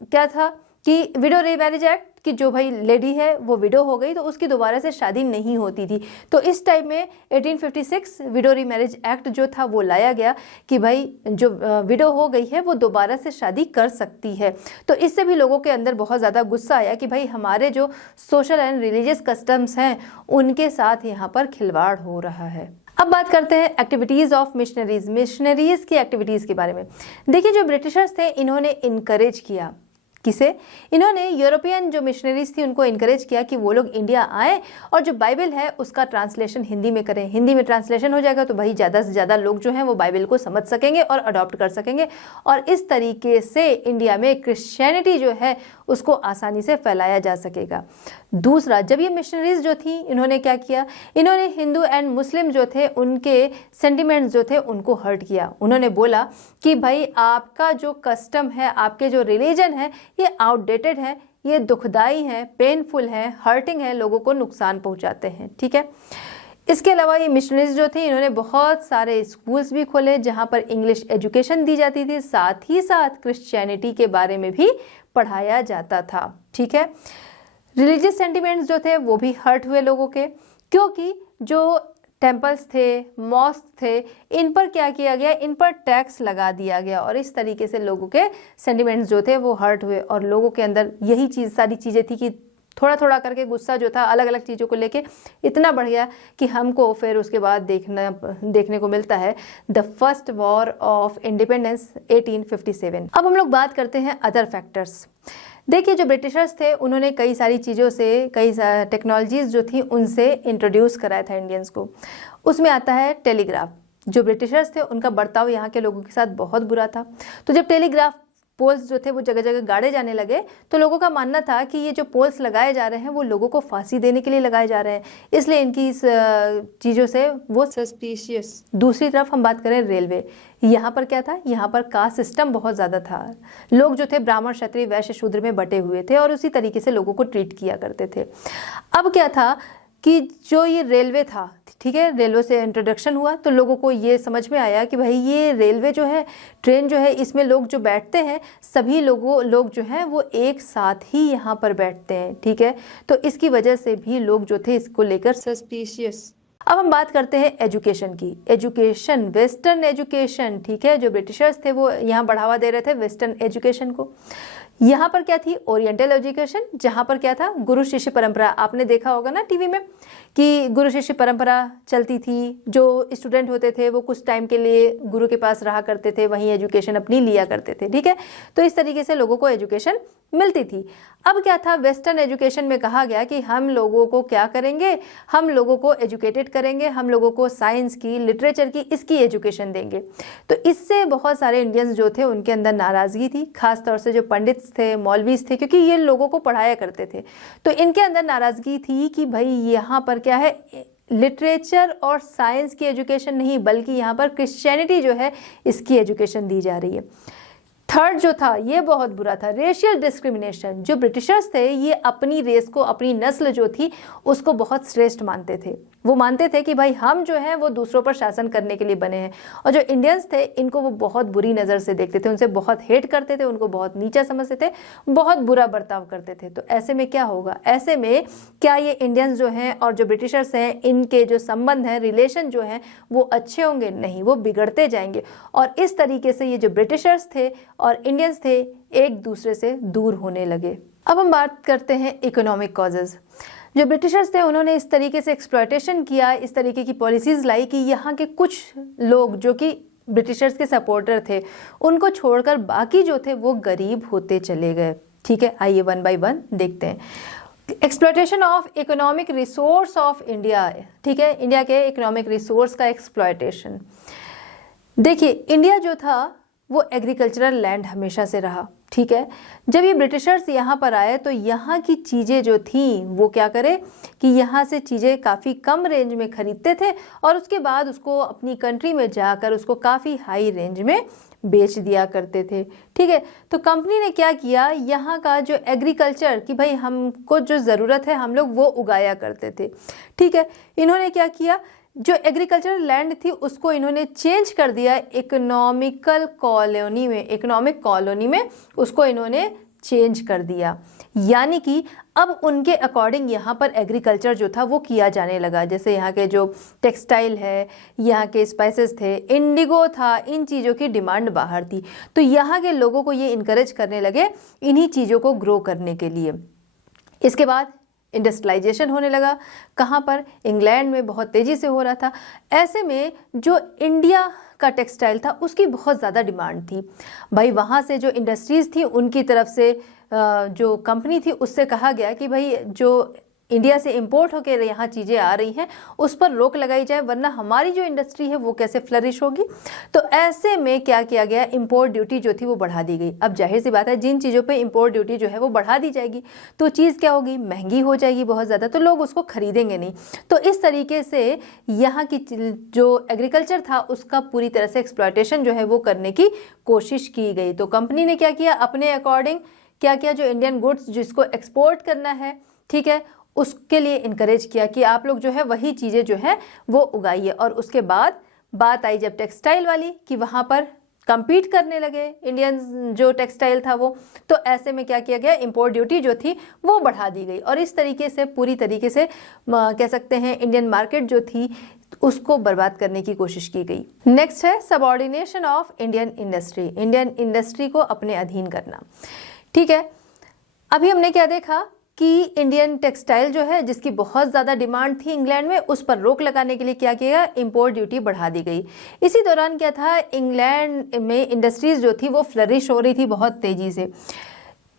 क्या था कि विडो रीमैरिज एक्ट कि जो भाई लेडी है वो विडो हो गई तो उसकी दोबारा से शादी नहीं होती थी। तो इस टाइम में 1856 विडो रीमैरिज एक्ट जो था वो लाया गया कि भाई जो विडो हो गई है वो दोबारा से शादी कर सकती है। तो इससे भी लोगों के अंदर बहुत ज़्यादा गुस्सा आया कि भाई हमारे जो सोशल एंड रिलीजियस कस्टम्स हैं उनके साथ यहाँ पर खिलवाड़ हो रहा है। अब बात करते हैं एक्टिविटीज़ ऑफ मिशनरीज़ की एक्टिविटीज़ के बारे में। देखिए जो ब्रिटिशर्स थे इन्होंने इनकरेज किया किसे? इन्होंने यूरोपियन जो मिशनरीज थी उनको इनकरेज किया कि वो लोग इंडिया आए और जो बाइबल है उसका ट्रांसलेशन हिंदी में करें। हिंदी में ट्रांसलेशन हो जाएगा तो भाई ज़्यादा से ज़्यादा लोग जो हैं वो बाइबल को समझ सकेंगे और अडॉप्ट कर सकेंगे, और इस तरीके से इंडिया में क्रिश्चियनिटी जो है उसको आसानी से फैलाया जा सकेगा। दूसरा, जब ये मिशनरीज जो थी इन्होंने क्या किया, इन्होंने हिंदू एंड मुस्लिम जो थे उनके सेंटिमेंट्स जो थे उनको हर्ट किया। उन्होंने बोला कि भाई आपका जो कस्टम है, आपके जो रिलीजन है ये आउटडेटेड है, ये दुखदाई है, पेनफुल है, हर्टिंग है, लोगों को नुकसान पहुंचाते हैं। ठीक है, इसके अलावा ये मिशनरीज जो थे इन्होंने बहुत सारे स्कूल्स भी खोले जहां पर इंग्लिश एजुकेशन दी जाती थी, साथ ही साथ क्रिश्चियनिटी के बारे में भी पढ़ाया जाता था। ठीक है, रिलीजियस सेंटिमेंट्स जो थे वो भी हर्ट हुए लोगों के, क्योंकि जो टेम्पल्स थे, मॉस्क थे, इन पर क्या किया गया, इन पर टैक्स लगा दिया गया और इस तरीके से लोगों के सेंटिमेंट्स जो थे वो हर्ट हुए और लोगों के अंदर यही सारी चीज़ें थी कि थोड़ा थोड़ा करके गुस्सा जो था अलग अलग चीज़ों को लेके इतना बढ़ गया कि हमको फिर उसके बाद देखने को मिलता है the first war of independence 1857। अब हम लोग बात करते हैं अदर फैक्टर्स। देखिए, जो ब्रिटिशर्स थे उन्होंने कई सारी चीज़ों से, कई टेक्नोलॉजीज़ जो थी उनसे इंट्रोड्यूस कराया था इंडियंस को। उसमें आता है टेलीग्राफ। जो ब्रिटिशर्स थे उनका बर्ताव यहाँ के लोगों के साथ बहुत बुरा था, तो जब टेलीग्राफ पोल्स जो थे वो जगह जगह गाड़े जाने लगे तो लोगों का मानना था कि ये जो पोल्स लगाए जा रहे हैं वो लोगों को फांसी देने के लिए लगाए जा रहे हैं, इसलिए इनकी इस चीज़ों से वो सस्पिशियस। दूसरी तरफ हम बात करें रेलवे, यहाँ पर क्या था, यहाँ पर कास्ट सिस्टम बहुत ज़्यादा था। लोग जो थे ब्राह्मण, क्षत्रिय, वैश्य, शूद्र में बटे हुए थे और उसी तरीके से लोगों को ट्रीट किया करते थे। अब क्या था कि जो ये रेलवे था, ठीक है, रेलवे से इंट्रोडक्शन हुआ तो लोगों को ये समझ में आया कि भाई ये रेलवे जो है, ट्रेन जो है, इसमें लोग जो बैठते हैं सभी लोग जो हैं वो एक साथ ही यहाँ पर बैठते हैं। ठीक है, तो इसकी वजह से भी लोग जो थे इसको लेकर सस्पिशियस। अब हम बात करते हैं एजुकेशन की। एजुकेशन, वेस्टर्न एजुकेशन, ठीक है, जो ब्रिटिशर्स थे वो यहाँ बढ़ावा दे रहे थे वेस्टर्न एजुकेशन को। यहाँ पर क्या थी, ओरिएंटल एजुकेशन, जहाँ पर क्या था, गुरु शिष्य परंपरा। आपने देखा होगा ना टीवी में कि गुरु शिष्य परंपरा चलती थी, जो स्टूडेंट होते थे वो कुछ टाइम के लिए गुरु के पास रहा करते थे, वहीं एजुकेशन अपनी लिया करते थे। ठीक है, तो इस तरीके से लोगों को एजुकेशन मिलती थी। अब क्या था, वेस्टर्न एजुकेशन में कहा गया कि हम लोगों को क्या करेंगे, हम लोगों को एजुकेटेड करेंगे, हम लोगों को साइंस की, लिटरेचर की, इसकी एजुकेशन देंगे। तो इससे बहुत सारे इंडियंस जो थे उनके अंदर नाराज़गी थी, खासतौर से जो पंडित थे, मौलवीज थे, क्योंकि ये लोगों को पढ़ाया करते थे, तो इनके अंदर नाराज़गी थी कि भाई यहाँ पर क्या है, लिटरेचर और साइंस की एजुकेशन नहीं बल्कि यहाँ पर क्रिश्चियनिटी जो है इसकी एजुकेशन दी जा रही है। थर्ड जो था ये बहुत बुरा था, रेशियल डिस्क्रिमिनेशन। जो ब्रिटिशर्स थे ये अपनी रेस को, अपनी नस्ल जो थी उसको बहुत श्रेष्ठ मानते थे। वो मानते थे कि भाई हम जो हैं वो दूसरों पर शासन करने के लिए बने हैं, और जो इंडियंस थे इनको वो बहुत बुरी नज़र से देखते थे, उनसे बहुत हेट करते थे, उनको बहुत नीचा समझते थे, बहुत बुरा बर्ताव करते थे। तो ऐसे में क्या होगा, ऐसे में क्या ये इंडियंस जो हैं और जो ब्रिटिशर्स हैं इनके जो संबंध हैं, रिलेशन जो हैं वो अच्छे होंगे? नहीं, वो बिगड़ते जाएंगे। और इस तरीके से ये जो ब्रिटिशर्स थे और इंडियंस थे एक दूसरे से दूर होने लगे। अब हम बात करते हैं इकोनॉमिक कॉजेज़। जो ब्रिटिशर्स थे उन्होंने इस तरीके से एक्सप्लॉयटेशन किया, इस तरीके की पॉलिसीज़ लाई कि यहाँ के कुछ लोग जो कि ब्रिटिशर्स के सपोर्टर थे उनको छोड़कर बाकी जो थे वो गरीब होते चले गए। ठीक है, आइए वन बाय वन देखते हैं। Exploitation of economic resource of India, ठीक है, इंडिया के इकोनॉमिक रिसोर्स का एक्सप्लॉयटेशन। देखिए, इंडिया जो था वो एग्रीकल्चरल लैंड हमेशा से रहा। ठीक है, जब ये ब्रिटिशर्स यहाँ पर आए तो यहाँ की चीज़ें जो थी वो क्या करे कि यहाँ से चीज़ें काफ़ी कम रेंज में खरीदते थे और उसके बाद उसको अपनी कंट्री में जाकर उसको काफ़ी हाई रेंज में बेच दिया करते थे। ठीक है, तो कंपनी ने क्या किया, यहाँ का जो एग्रीकल्चर कि भाई हमको जो ज़रूरत है हम लोग वो उगाया करते थे। ठीक है, इन्होंने क्या किया, जो एग्रीकल्चरल लैंड थी उसको इन्होंने चेंज कर दिया इकोनॉमिकल कॉलोनी में, इकोनॉमिक कॉलोनी में उसको इन्होंने चेंज कर दिया। यानी कि अब उनके अकॉर्डिंग यहाँ पर एग्रीकल्चर जो था वो किया जाने लगा। जैसे यहाँ के जो टेक्सटाइल है, यहाँ के स्पाइसेस थे, इंडिगो था, इन चीज़ों की डिमांड बाहर थी, तो यहाँ के लोगों को ये इनकरेज करने लगे इन्हीं चीज़ों को ग्रो करने के लिए। इसके बाद इंडस्ट्रियलाइजेशन होने लगा। कहाँ पर? इंग्लैंड में बहुत तेज़ी से हो रहा था। ऐसे में जो इंडिया का टेक्सटाइल था उसकी बहुत ज़्यादा डिमांड थी। भाई वहाँ से जो इंडस्ट्रीज़ थी उनकी तरफ से जो कंपनी थी उससे कहा गया कि भाई जो इंडिया से इंपोर्ट होकर यहाँ चीज़ें आ रही हैं उस पर रोक लगाई जाए, वरना हमारी जो इंडस्ट्री है वो कैसे फ्लरिश होगी। तो ऐसे में क्या किया गया, इंपोर्ट ड्यूटी जो थी वो बढ़ा दी गई। अब जाहिर सी बात है जिन चीज़ों पे इंपोर्ट ड्यूटी जो है वो बढ़ा दी जाएगी तो चीज़ क्या होगी, महंगी हो जाएगी बहुत ज़्यादा, तो लोग उसको खरीदेंगे नहीं। तो इस तरीके से यहाँ की जो एग्रीकल्चर था उसका पूरी तरह से एक्सप्लॉयटेशन जो है वो करने की कोशिश की गई। तो कंपनी ने क्या किया, अपने अकॉर्डिंग क्या किया, जो इंडियन गुड्स जिसको एक्सपोर्ट करना है, ठीक है, उसके लिए इनकरेज किया कि आप लोग जो है वही चीज़ें जो है वो उगाइए। और उसके बाद बात आई जब टेक्सटाइल वाली कि वहाँ पर compete करने लगे इंडियन जो टेक्सटाइल था वो, तो ऐसे में क्या किया गया, इंपोर्ट ड्यूटी जो थी वो बढ़ा दी गई। और इस तरीके से पूरी तरीके से कह सकते हैं इंडियन मार्केट जो थी उसको बर्बाद करने की कोशिश की गई। नेक्स्ट है subordination of Indian industry, Indian industry को अपने अधीन करना। ठीक है, अभी हमने क्या देखा कि इंडियन टेक्सटाइल जो है जिसकी बहुत ज़्यादा डिमांड थी इंग्लैंड में, उस पर रोक लगाने के लिए क्या किया, इंपोर्ट ड्यूटी बढ़ा दी गई। इसी दौरान क्या था, इंग्लैंड में इंडस्ट्रीज़ जो थी वो फ्लरिश हो रही थी बहुत तेज़ी से।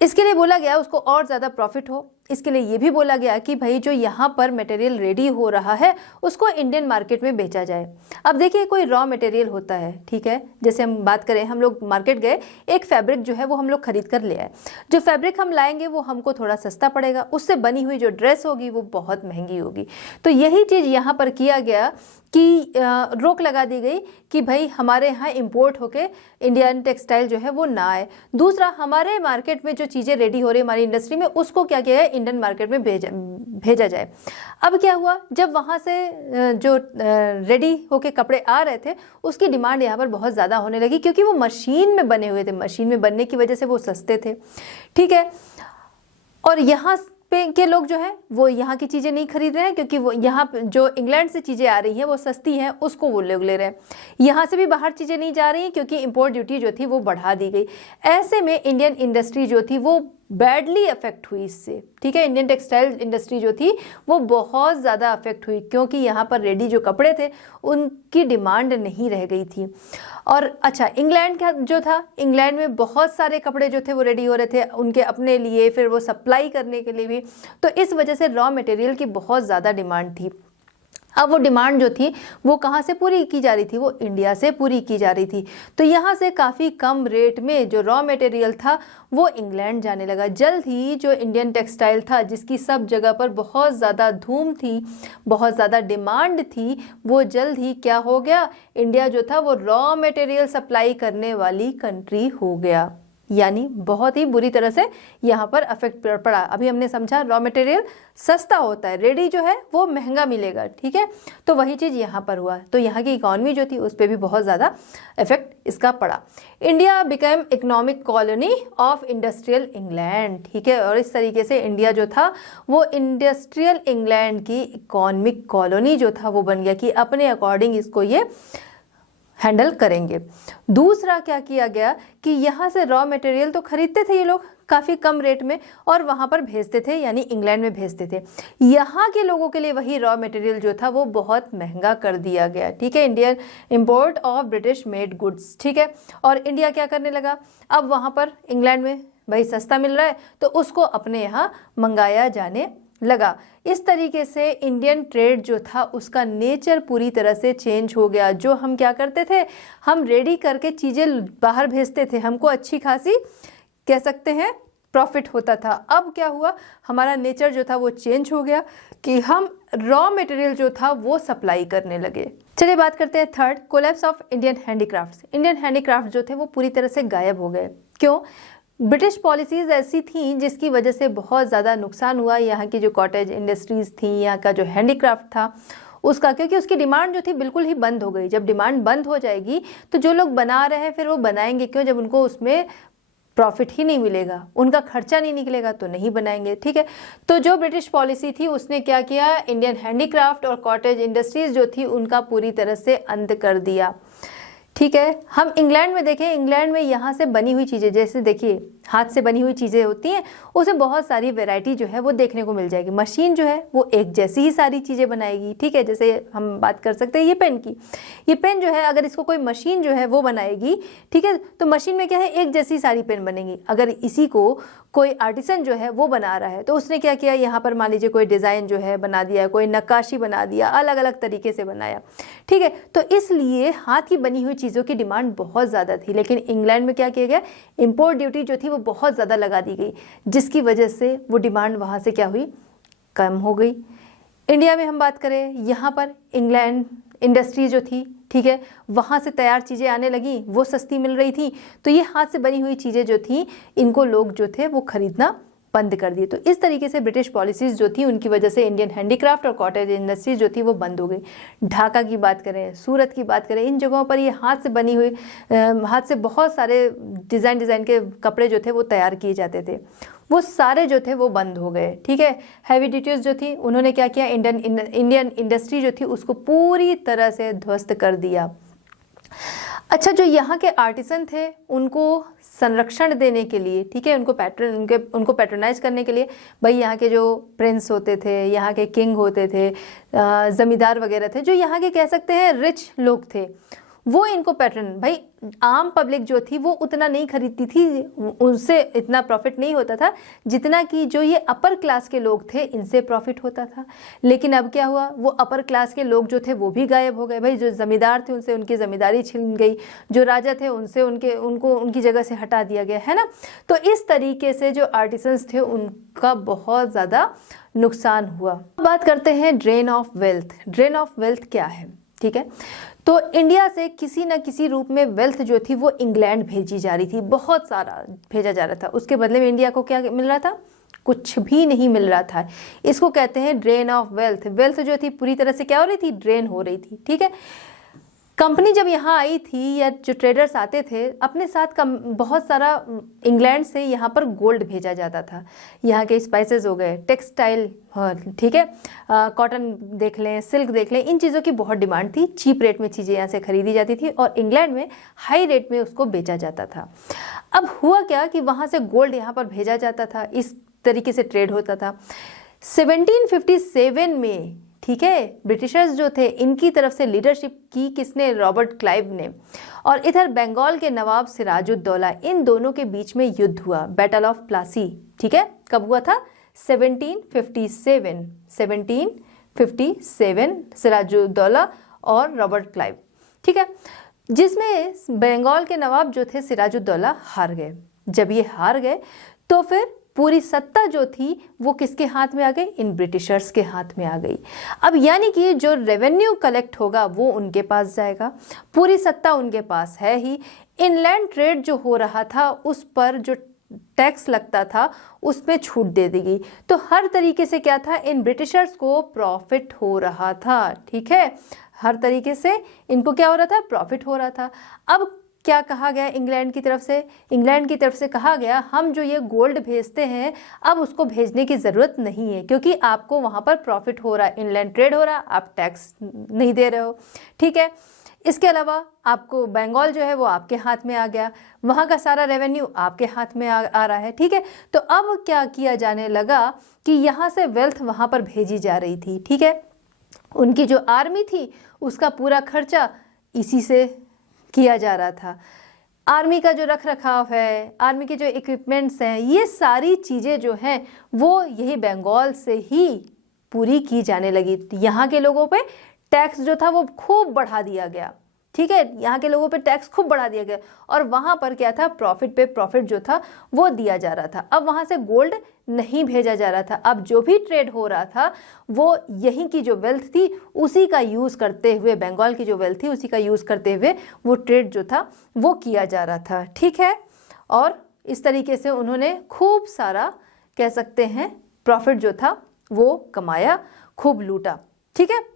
इसके लिए बोला गया उसको और ज़्यादा प्रॉफिट हो, इसके लिए ये भी बोला गया कि भाई जो यहाँ पर मटेरियल रेडी हो रहा है उसको इंडियन मार्केट में बेचा जाए। अब देखिए कोई रॉ मटेरियल होता है, ठीक है, जैसे हम बात करें, हम लोग मार्केट गए, एक फैब्रिक जो है वो हम लोग खरीद कर ले आए, जो फैब्रिक हम लाएंगे वो हमको थोड़ा सस्ता पड़ेगा, उससे बनी हुई जो ड्रेस होगी वो बहुत महंगी होगी। तो यही चीज़ यहाँ पर किया गया कि रोक लगा दी गई कि भाई हमारे यहाँ इंपोर्ट होके इंडियन टेक्सटाइल जो है वो ना आए। दूसरा, हमारे मार्केट में जो चीज़ें रेडी हो रही है हमारी इंडस्ट्री में, उसको क्या किया है, इंडियन मार्केट में भेजा जाए। अब क्या हुआ, जब वहाँ से जो रेडी होके कपड़े आ रहे थे उसकी डिमांड यहाँ पर बहुत ज़्यादा होने लगी, क्योंकि वो मशीन में बने हुए थे, मशीन में बनने की वजह से वो सस्ते थे। ठीक है, और यहाँ पे के लोग जो है वो यहाँ की चीज़ें नहीं खरीद रहे हैं, क्योंकि वो यहाँ जो इंग्लैंड से चीज़ें आ रही हैं वो सस्ती हैं, उसको वो लोग ले रहे हैं। यहाँ से भी बाहर चीज़ें नहीं जा रही हैं क्योंकि इंपोर्ट ड्यूटी जो थी वो बढ़ा दी गई। ऐसे में इंडियन इंडस्ट्री जो थी वो बैडली अफेक्ट हुई इससे। ठीक है, इंडियन टेक्सटाइल इंडस्ट्री जो थी वो बहुत ज़्यादा अफेक्ट हुई, क्योंकि यहाँ पर रेडी जो कपड़े थे उनकी डिमांड नहीं रह गई थी। और अच्छा, इंग्लैंड का जो था, इंग्लैंड में बहुत सारे कपड़े जो थे वो रेडी हो रहे थे उनके अपने लिए, फिर वो सप्लाई करने के लिए भी, तो इस वजह से रॉ मटेरियल की बहुत ज़्यादा डिमांड थी। अब वो डिमांड जो थी वो कहाँ से पूरी की जा रही थी, वो इंडिया से पूरी की जा रही थी। तो यहाँ से काफ़ी कम रेट में जो रॉ मटेरियल था वो इंग्लैंड जाने लगा। जल्द ही जो इंडियन टेक्सटाइल था जिसकी सब जगह पर बहुत ज़्यादा धूम थी, बहुत ज़्यादा डिमांड थी, वो जल्द ही क्या हो गया, इंडिया जो था वो रॉ मटेरियल सप्लाई करने वाली कंट्री हो गया। यानी बहुत ही बुरी तरह से यहाँ पर अफेक्ट पड़ा। अभी हमने समझा रॉ मटेरियल सस्ता होता है, रेडी जो है वो महंगा मिलेगा। ठीक है, तो वही चीज़ यहाँ पर हुआ, तो यहाँ की इकॉनमी जो थी उस पर भी बहुत ज़्यादा इफेक्ट इसका पड़ा। India became economic colony of industrial England. ठीक है, और इस तरीके से इंडिया जो था वो इंडस्ट्रियल इंग्लैंड की इकोनॉमिक कॉलोनी जो था वो बन गया कि अपने अकॉर्डिंग इसको ये हैंडल करेंगे। दूसरा क्या किया गया कि यहाँ से रॉ मटेरियल तो खरीदते थे ये लोग काफ़ी कम रेट में और वहाँ पर भेजते थे, यानी इंग्लैंड में भेजते थे। यहाँ के लोगों के लिए वही रॉ मटेरियल जो था वो बहुत महंगा कर दिया गया। ठीक है, Indian import of British made goods. ठीक है, और इंडिया क्या करने लगा, अब वहाँ पर इंग्लैंड में भाई सस्ता मिल रहा है तो उसको अपने यहाँ मंगाया जाने लगा। इस तरीके से इंडियन ट्रेड जो था उसका नेचर पूरी तरह से चेंज हो गया। जो हम क्या करते थे, हम रेडी करके चीज़ें बाहर भेजते थे, हमको अच्छी खासी कह सकते हैं प्रॉफिट होता था। अब क्या हुआ, हमारा नेचर जो था वो चेंज हो गया कि हम रॉ मटेरियल जो था वो सप्लाई करने लगे। चलिए बात करते हैं third, collapse of Indian handicrafts. Indian handicraft जो थे वो पूरी तरह से गायब हो गए। क्यों? ब्रिटिश पॉलिसीज़ ऐसी थी जिसकी वजह से बहुत ज़्यादा नुकसान हुआ यहाँ की जो कॉटेज इंडस्ट्रीज़ थी, यहाँ का जो हैंडीक्राफ्ट था उसका, क्योंकि उसकी डिमांड जो थी बिल्कुल ही बंद हो गई। जब डिमांड बंद हो जाएगी तो जो लोग बना रहे हैं फिर वो बनाएंगे क्यों, जब उनको उसमें प्रॉफिट ही नहीं मिलेगा, उनका खर्चा नहीं निकलेगा तो नहीं बनाएंगे। ठीक है, तो जो ब्रिटिश पॉलिसी थी उसने क्या किया, इंडियन हैंडीक्राफ्ट और कॉटेज इंडस्ट्रीज़ जो थी उनका पूरी तरह से अंत कर दिया। ठीक है, हम इंग्लैंड में देखें, इंग्लैंड में यहाँ से बनी हुई चीज़ें, जैसे देखिए हाथ से बनी हुई चीज़ें होती हैं उसमें बहुत सारी वैरायटी जो है वो देखने को मिल जाएगी। मशीन जो है वो एक जैसी ही सारी चीज़ें बनाएगी, ठीक है। जैसे हम बात कर सकते हैं ये पेन की, ये पेन जो है अगर इसको कोई मशीन जो है वो बनाएगी, ठीक है, तो मशीन में क्या है एक जैसी सारी पेन बनेगी। अगर इसी को कोई आर्टिसन जो है वो बना रहा है तो उसने क्या किया, यहाँ पर मान लीजिए कोई डिज़ाइन जो है बना दिया, कोई नक्काशी बना दिया, अलग अलग तरीके से बनाया, ठीक है। तो इसलिए हाथ की बनी हुई चीज़ों की डिमांड बहुत ज़्यादा थी। लेकिन इंग्लैंड में क्या किया गया, इम्पोर्ट ड्यूटी जो थी वो बहुत ज़्यादा लगा दी गई, जिसकी वजह से वो डिमांड वहाँ से क्या हुई, कम हो गई। इंडिया में हम बात करें, यहाँ पर इंग्लैंड इंडस्ट्री जो थी, ठीक है, वहाँ से तैयार चीज़ें आने लगी, वो सस्ती मिल रही थी, तो ये हाथ से बनी हुई चीज़ें जो थी इनको लोग जो थे वो खरीदना बंद कर दिए। तो इस तरीके से ब्रिटिश पॉलिसीज़ जो थी उनकी वजह से इंडियन हैंडीक्राफ्ट और कॉटेज इंडस्ट्री जो थी वो बंद हो गई। ढाका की बात करें, सूरत की बात करें, इन जगहों पर ये हाथ से बनी हुई हाथ से बहुत सारे डिज़ाइन के कपड़े जो थे वो तैयार किए जाते थे, वो सारे जो थे वो बंद हो गए, ठीक है। हैवी ड्यूटीज जो थी उन्होंने क्या किया, इंडियन इंडस्ट्री जो थी उसको पूरी तरह से ध्वस्त कर दिया। अच्छा, जो यहाँ के आर्टिसन थे उनको संरक्षण देने के लिए, ठीक है, उनको पैट्रोनाइज करने के लिए, भाई यहाँ के जो प्रिंस होते थे, यहाँ के किंग होते थे, ज़मींदार वगैरह थे, जो यहाँ के कह सकते हैं रिच लोग थे, वो इनको भाई आम पब्लिक जो थी वो उतना नहीं खरीदती थी, उनसे इतना प्रॉफिट नहीं होता था जितना कि जो ये अपर क्लास के लोग थे इनसे प्रॉफिट होता था। लेकिन अब क्या हुआ, वो अपर क्लास के लोग जो थे वो भी गायब हो गए। भाई जो ज़मींदार थे उनसे उनकी ज़मींदारी छिन गई, जो राजा थे उनसे उनको उनकी जगह से हटा दिया गया, है ना। तो इस तरीके से जो आर्टिसंस थे उनका बहुत ज़्यादा नुकसान हुआ। बात करते हैं drain of wealth. Drain of wealth क्या है, ठीक है। तो इंडिया से किसी न किसी रूप में वेल्थ जो थी वो इंग्लैंड भेजी जा रही थी, बहुत सारा भेजा जा रहा था। उसके बदले में इंडिया को क्या मिल रहा था, कुछ भी नहीं मिल रहा था। इसको कहते हैं ड्रेन ऑफ वेल्थ। वेल्थ जो थी पूरी तरह से क्या हो रही थी, ड्रेन हो रही थी, ठीक है। कंपनी जब यहाँ आई थी या जो ट्रेडर्स आते थे अपने साथ बहुत सारा इंग्लैंड से यहाँ पर गोल्ड भेजा जाता था। यहाँ के स्पाइसेस हो गए, टेक्सटाइल, ठीक है, कॉटन देख लें, सिल्क देख लें, इन चीज़ों की बहुत डिमांड थी। चीप रेट में चीज़ें यहाँ से खरीदी जाती थी और इंग्लैंड में हाई रेट में उसको बेचा जाता था। अब हुआ क्या कि वहाँ से गोल्ड यहाँ पर भेजा जाता था, इस तरीके से ट्रेड होता था। 1757 में, ठीक है, ब्रिटिशर्स जो थे इनकी तरफ से लीडरशिप की किसने, रॉबर्ट क्लाइव ने। और इधर बंगाल के नवाब सिराजुद्दौला, इन दोनों के बीच में युद्ध हुआ, बैटल ऑफ प्लासी, ठीक है। कब हुआ था, 1757 सिराजुद्दौला और रॉबर्ट क्लाइव, ठीक है, जिसमें बंगाल के नवाब जो थे सिराजुद्दौला हार गए। जब ये हार गए तो फिर पूरी सत्ता जो थी वो किसके हाथ में आ गई, इन ब्रिटिशर्स के हाथ में आ गई। अब यानी कि जो रेवेन्यू कलेक्ट होगा वो उनके पास जाएगा, पूरी सत्ता उनके पास है ही। इनलैंड ट्रेड जो हो रहा था उस पर जो टैक्स लगता था उसमें छूट दे देगी। तो हर तरीके से क्या था, इन ब्रिटिशर्स को प्रॉफिट हो रहा था, ठीक है, हर तरीके से इनको क्या हो रहा था, प्रॉफिट हो रहा था। अब क्या कहा गया इंग्लैंड की तरफ से, इंग्लैंड की तरफ से कहा गया हम जो ये गोल्ड भेजते हैं अब उसको भेजने की ज़रूरत नहीं है, क्योंकि आपको वहाँ पर प्रॉफिट हो रहा है, इनलैंड ट्रेड हो रहा है, आप टैक्स नहीं दे रहे हो, ठीक है। इसके अलावा आपको बंगाल जो है वो आपके हाथ में आ गया, वहाँ का सारा रेवेन्यू आपके हाथ में आ रहा है, ठीक है। तो अब क्या किया जाने लगा कि यहाँ से वेल्थ वहाँ पर भेजी जा रही थी, ठीक है। उनकी जो आर्मी थी उसका पूरा खर्चा इसी से किया जा रहा था। आर्मी का जो रख रखाव है, आर्मी के जो इक्विपमेंट्स हैं, ये सारी चीज़ें जो हैं वो यही बंगाल से ही पूरी की जाने लगी। यहाँ के लोगों पे टैक्स जो था वो खूब बढ़ा दिया गया, ठीक है, यहाँ के लोगों पे टैक्स खूब बढ़ा दिया गया और वहाँ पर क्या था, प्रॉफिट पे प्रॉफिट जो था वो दिया जा रहा था। अब वहाँ से गोल्ड नहीं भेजा जा रहा था, अब जो भी ट्रेड हो रहा था वो यहीं की जो वेल्थ थी उसी का यूज़ करते हुए, बंगाल की जो वेल्थ थी उसी का यूज़ करते हुए वो ट्रेड जो था वो किया जा रहा था, ठीक है। और इस तरीके से उन्होंने खूब सारा कह सकते हैं प्रॉफिट जो था वो कमाया, खूब लूटा, ठीक है।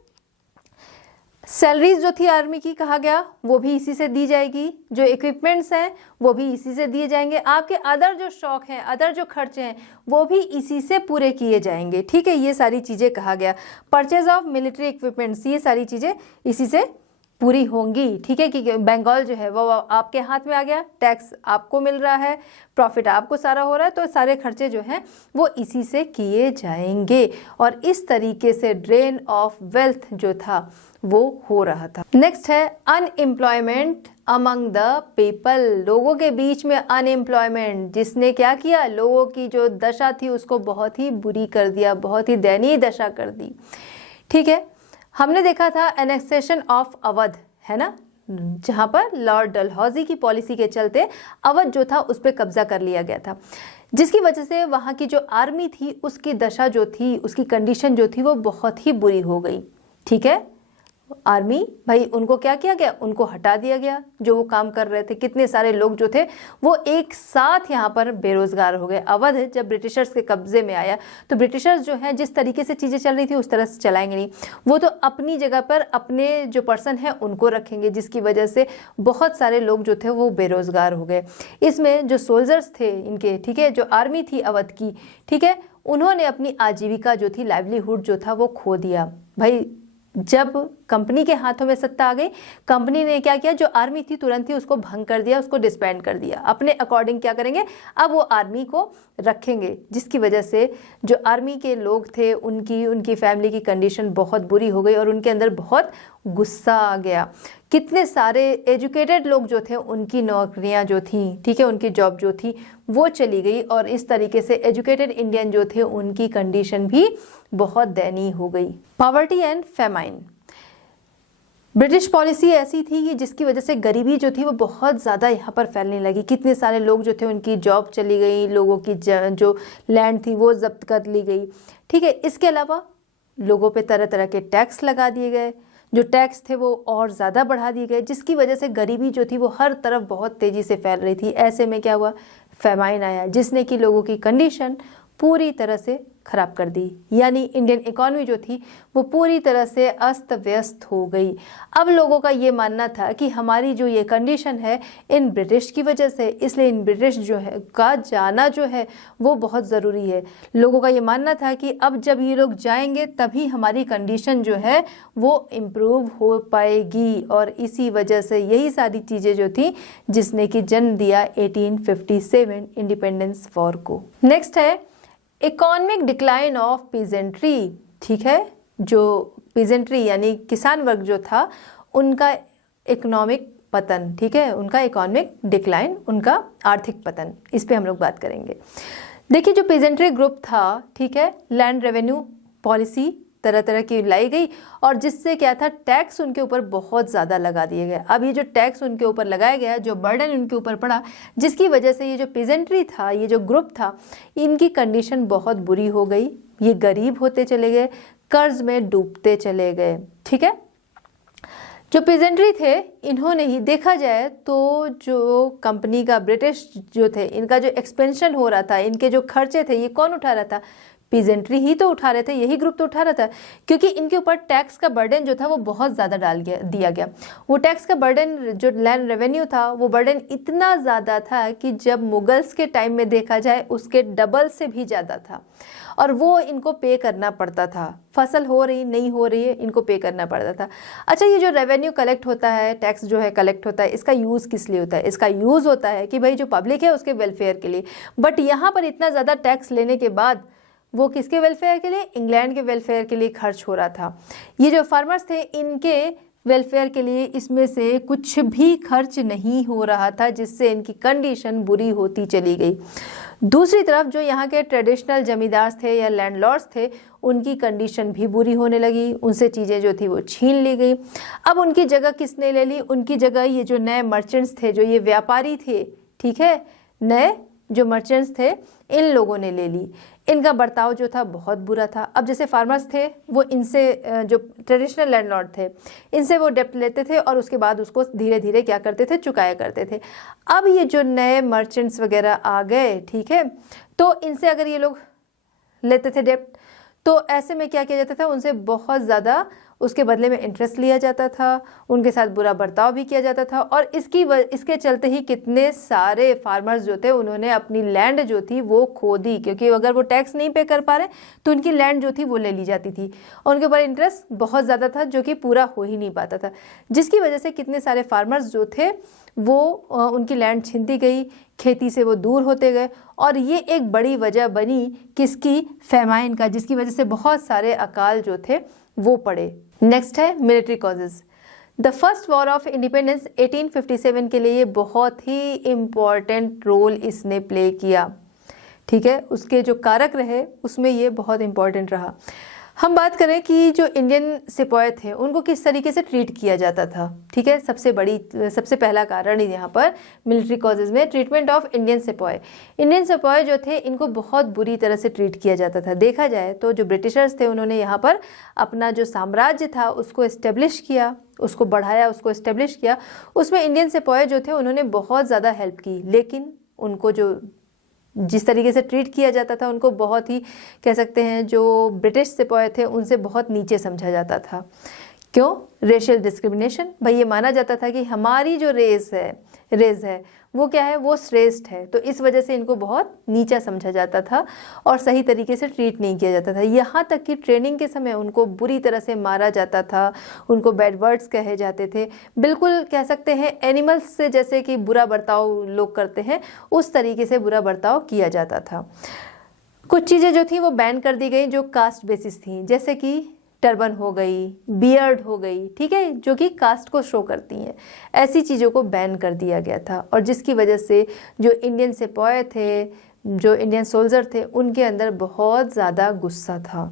सैलरीज जो थी आर्मी की कहा गया वो भी इसी से दी जाएगी, जो इक्विपमेंट्स हैं वो भी इसी से दिए जाएंगे, आपके अदर जो शौक हैं, अदर जो खर्चे हैं वो भी इसी से पूरे किए जाएंगे, ठीक है। ये सारी चीज़ें कहा गया, परचेज ऑफ मिलिट्री इक्विपमेंट्स, ये सारी चीज़ें इसी से पूरी होंगी, ठीक है, कि बंगाल जो है वो आपके हाथ में आ गया, टैक्स आपको मिल रहा है, प्रॉफिट आपको सारा हो रहा है, तो सारे खर्चे जो हैं वो इसी से किए जाएंगे और इस तरीके से ड्रेन ऑफ वेल्थ जो था वो हो रहा था। नेक्स्ट है अनएम्प्लॉयमेंट अमंग द पीपल, लोगों के बीच में अनएम्प्लॉयमेंट, जिसने क्या किया, लोगों की जो दशा थी उसको बहुत ही बुरी कर दिया, बहुत ही दयनीय दशा कर दी। ठीक है, हमने देखा था एनेक्सेशन ऑफ अवध, है ना, जहां पर लॉर्ड डलहौजी की पॉलिसी के चलते अवध जो था उस पर कब्जा कर लिया गया था, जिसकी वजह से वहां की जो आर्मी थी उसकी दशा जो थी, उसकी कंडीशन जो थी वो बहुत ही बुरी हो गई। ठीक है, आर्मी भाई उनको क्या किया गया, उनको हटा दिया गया, जो वो काम कर रहे थे। कितने सारे लोग जो थे वो एक साथ यहाँ पर बेरोजगार हो गए। अवध जब ब्रिटिशर्स के कब्जे में आया तो ब्रिटिशर्स जो हैं जिस तरीके से चीज़ें चल रही थी उस तरह से चलाएंगे नहीं, वो तो अपनी जगह पर अपने जो पर्सन है उनको रखेंगे, जिसकी वजह से बहुत सारे लोग जो थे वो बेरोजगार हो गए। इसमें जो सोल्जर्स थे इनके, ठीक है, जो आर्मी थी अवध की, ठीक है, उन्होंने अपनी आजीविका जो थी, लाइवलीहुड जो था वो खो दिया। भाई जब कंपनी के हाथों में सत्ता आ गई, कंपनी ने क्या किया, जो आर्मी थी तुरंत ही उसको भंग कर दिया, उसको डिस्बैंड कर दिया, अपने अकॉर्डिंग क्या करेंगे, अब वो आर्मी को रखेंगे, जिसकी वजह से जो आर्मी के लोग थे उनकी फैमिली की कंडीशन बहुत बुरी हो गई और उनके अंदर बहुत गुस्सा आ गया। कितने सारे एजुकेटेड लोग जो थे उनकी नौकरियां जो थी, ठीक है, उनकी जॉब जो थी वो चली गई और इस तरीके से एजुकेटेड इंडियन जो थे उनकी कंडीशन भी बहुत दयनीय हो गई। Poverty and famine, British policy ऐसी थी कि जिसकी वजह से गरीबी जो थी वो बहुत ज़्यादा यहाँ पर फैलने लगी। कितने सारे लोग जो थे उनकी जॉब चली गई, लोगों की जो लैंड थी वो जब्त कर ली गई। ठीक है, इसके अलावा लोगों पे तरह तरह के टैक्स लगा दिए गए, जो टैक्स थे वो और ज़्यादा बढ़ा दिए गए, जिसकी वजह से गरीबी जो थी वो हर तरफ बहुत तेज़ी से फैल रही थी। ऐसे में क्या हुआ, फेमाइन आया, जिसने कि लोगों की कंडीशन पूरी तरह से खराब कर दी, यानी इंडियन इकॉनमी जो थी वो पूरी तरह से अस्त व्यस्त हो गई। अब लोगों का ये मानना था कि हमारी जो ये कंडीशन है इन ब्रिटिश की वजह से, इसलिए इन ब्रिटिश जो है का जाना जो है वो बहुत ज़रूरी है। लोगों का ये मानना था कि अब जब ये लोग जाएंगे तभी हमारी कंडीशन जो है वो इम्प्रूव हो पाएगी और इसी वजह से यही सारी चीज़ें जो थी जिसने कि जन्म दिया 1857 इंडिपेंडेंस वॉर को। नेक्स्ट है इकोनॉमिक डिक्लाइन ऑफ पीजेंट्री। ठीक है, जो पीजेंट्री यानी किसान वर्ग जो था उनका इकोनॉमिक पतन, ठीक है, उनका इकोनॉमिक डिक्लाइन, उनका आर्थिक पतन, इस पे हम लोग बात करेंगे। देखिए जो पीजेंट्री ग्रुप था, ठीक है, लैंड रेवेन्यू पॉलिसी तरह तरह की लाई गई और जिससे क्या था, टैक्स उनके ऊपर बहुत ज़्यादा लगा दिए गए। अब ये जो टैक्स उनके ऊपर लगाया गया, जो बर्डन उनके ऊपर पड़ा, जिसकी वजह से ये जो पीजेंट्री था, ये जो ग्रुप था, इनकी कंडीशन बहुत बुरी हो गई। ये गरीब होते चले गए, कर्ज में डूबते चले गए। ठीक है, जो पीजेंट्री थे इन्होंने ही, देखा जाए तो जो कंपनी का, ब्रिटिश जो थे, इनका जो एक्सपेंशन हो रहा था, इनके जो खर्चे थे, ये कौन उठा रहा था, पीजेंट्री ही तो उठा रहे थे, यही ग्रुप तो उठा रहा था, क्योंकि इनके ऊपर टैक्स का बर्डन जो था वो बहुत ज़्यादा दिया गया। वो टैक्स का बर्डन, जो लैंड रेवेन्यू था, वो बर्डन इतना ज़्यादा था कि जब मुगल्स के टाइम में देखा जाए उसके डबल से भी ज़्यादा था और वो इनको पे करना पड़ता था। फसल हो रही नहीं हो रही है, इनको पे करना पड़ता था। अच्छा, ये जो रेवेन्यू कलेक्ट होता है, टैक्स जो है कलेक्ट होता है, इसका यूज़ किस लिए होता है? इसका यूज़ होता है कि भाई जो पब्लिक है उसके वेलफेयर के लिए। बट यहाँ पर इतना ज़्यादा टैक्स लेने के बाद वो किसके वेलफेयर के लिए? इंग्लैंड के वेलफेयर के लिए खर्च हो रहा था। ये जो फार्मर्स थे इनके वेलफेयर के लिए इसमें से कुछ भी खर्च नहीं हो रहा था, जिससे इनकी कंडीशन बुरी होती चली गई। दूसरी तरफ जो यहाँ के ट्रेडिशनल जमींदार थे या लैंडलॉर्ड्स थे, उनकी कंडीशन भी बुरी होने लगी, उनसे चीज़ें जो थी वो छीन ली गई। अब उनकी जगह किसने ले ली? उनकी जगह ये जो नए मर्चेंट्स थे, जो ये व्यापारी थे, ठीक है, नए जो मर्चेंट्स थे, इन लोगों ने ले ली। इनका बर्ताव जो था बहुत बुरा था। अब जैसे फार्मर्स थे वो इनसे, जो ट्रेडिशनल लैंडलॉर्ड थे, इनसे वो डेप्ट लेते थे और उसके बाद उसको धीरे धीरे क्या करते थे, चुकाया करते थे। अब ये जो नए मर्चेंट्स वगैरह आ गए, ठीक है, तो इनसे अगर ये लोग लेते थे डेप्ट, तो ऐसे में क्या किया जाता था, उनसे बहुत ज़्यादा उसके बदले में इंटरेस्ट लिया जाता था, उनके साथ बुरा बर्ताव भी किया जाता था। और इसके चलते ही कितने सारे फार्मर्स जो थे उन्होंने अपनी लैंड जो थी वो खो दी, क्योंकि अगर वो टैक्स नहीं पे कर पा रहे तो उनकी लैंड जो थी वो ले ली जाती थी और उनके ऊपर इंटरेस्ट बहुत ज़्यादा था जो कि पूरा हो ही नहीं पाता था, जिसकी वजह से कितने सारे फार्मर्स जो थे वो उनकी लैंड छीनती गई, खेती से वो दूर होते गए। और ये एक बड़ी वजह बनी किसकी, फेमाइन का, जिसकी वजह से बहुत सारे अकाल जो थे वो पड़े। नेक्स्ट है military causes. The first war of independence 1857 के लिए बहुत ही इम्पॉर्टेंट रोल इसने प्ले किया, ठीक है। उसके जो कारक रहे उसमें ये बहुत इम्पॉर्टेंट रहा। हम बात करें कि जो इंडियन सिपाही थे उनको किस तरीके से ट्रीट किया जाता था, ठीक है। सबसे पहला कारण यहाँ पर मिलिट्री कॉजेज में ट्रीटमेंट ऑफ इंडियन सिपाही। इंडियन सिपाही जो थे इनको बहुत बुरी तरह से ट्रीट किया जाता था। देखा जाए तो जो ब्रिटिशर्स थे उन्होंने यहाँ पर अपना जो साम्राज्य था उसको इस्टेब्लिश किया, उसको बढ़ाया, उसको इस्टेब्लिश किया। उसमें इंडियन सिपाही जो थे उन्होंने बहुत ज़्यादा हेल्प की, लेकिन उनको जो जिस तरीके से ट्रीट किया जाता था उनको बहुत ही, कह सकते हैं, जो ब्रिटिश सिपाही थे उनसे बहुत नीचे समझा जाता था। क्यों? Racial discrimination. भाई ये माना जाता था कि हमारी जो रेस है वो क्या है, वो श्रेष्ठ है, तो इस वजह से इनको बहुत नीचा समझा जाता था और सही तरीके से ट्रीट नहीं किया जाता था। यहाँ तक कि ट्रेनिंग के समय उनको बुरी तरह से मारा जाता था, उनको बैड वर्ड्स कहे जाते थे, बिल्कुल कह सकते हैं एनिमल्स से जैसे कि बुरा बर्ताव लोग करते हैं उस तरीके से बुरा बर्ताव किया जाता था। कुछ चीज़ें जो थी वो बैन कर दी गई जो कास्ट बेसिस थी, जैसे कि टर्बन हो गई, बियर्ड हो गई, ठीक है, जो कि कास्ट को शो करती हैं। ऐसी चीज़ों को बैन कर दिया गया था और जिसकी वजह से जो इंडियन सिपाही थे, जो इंडियन सोल्जर थे, उनके अंदर बहुत ज़्यादा गुस्सा था।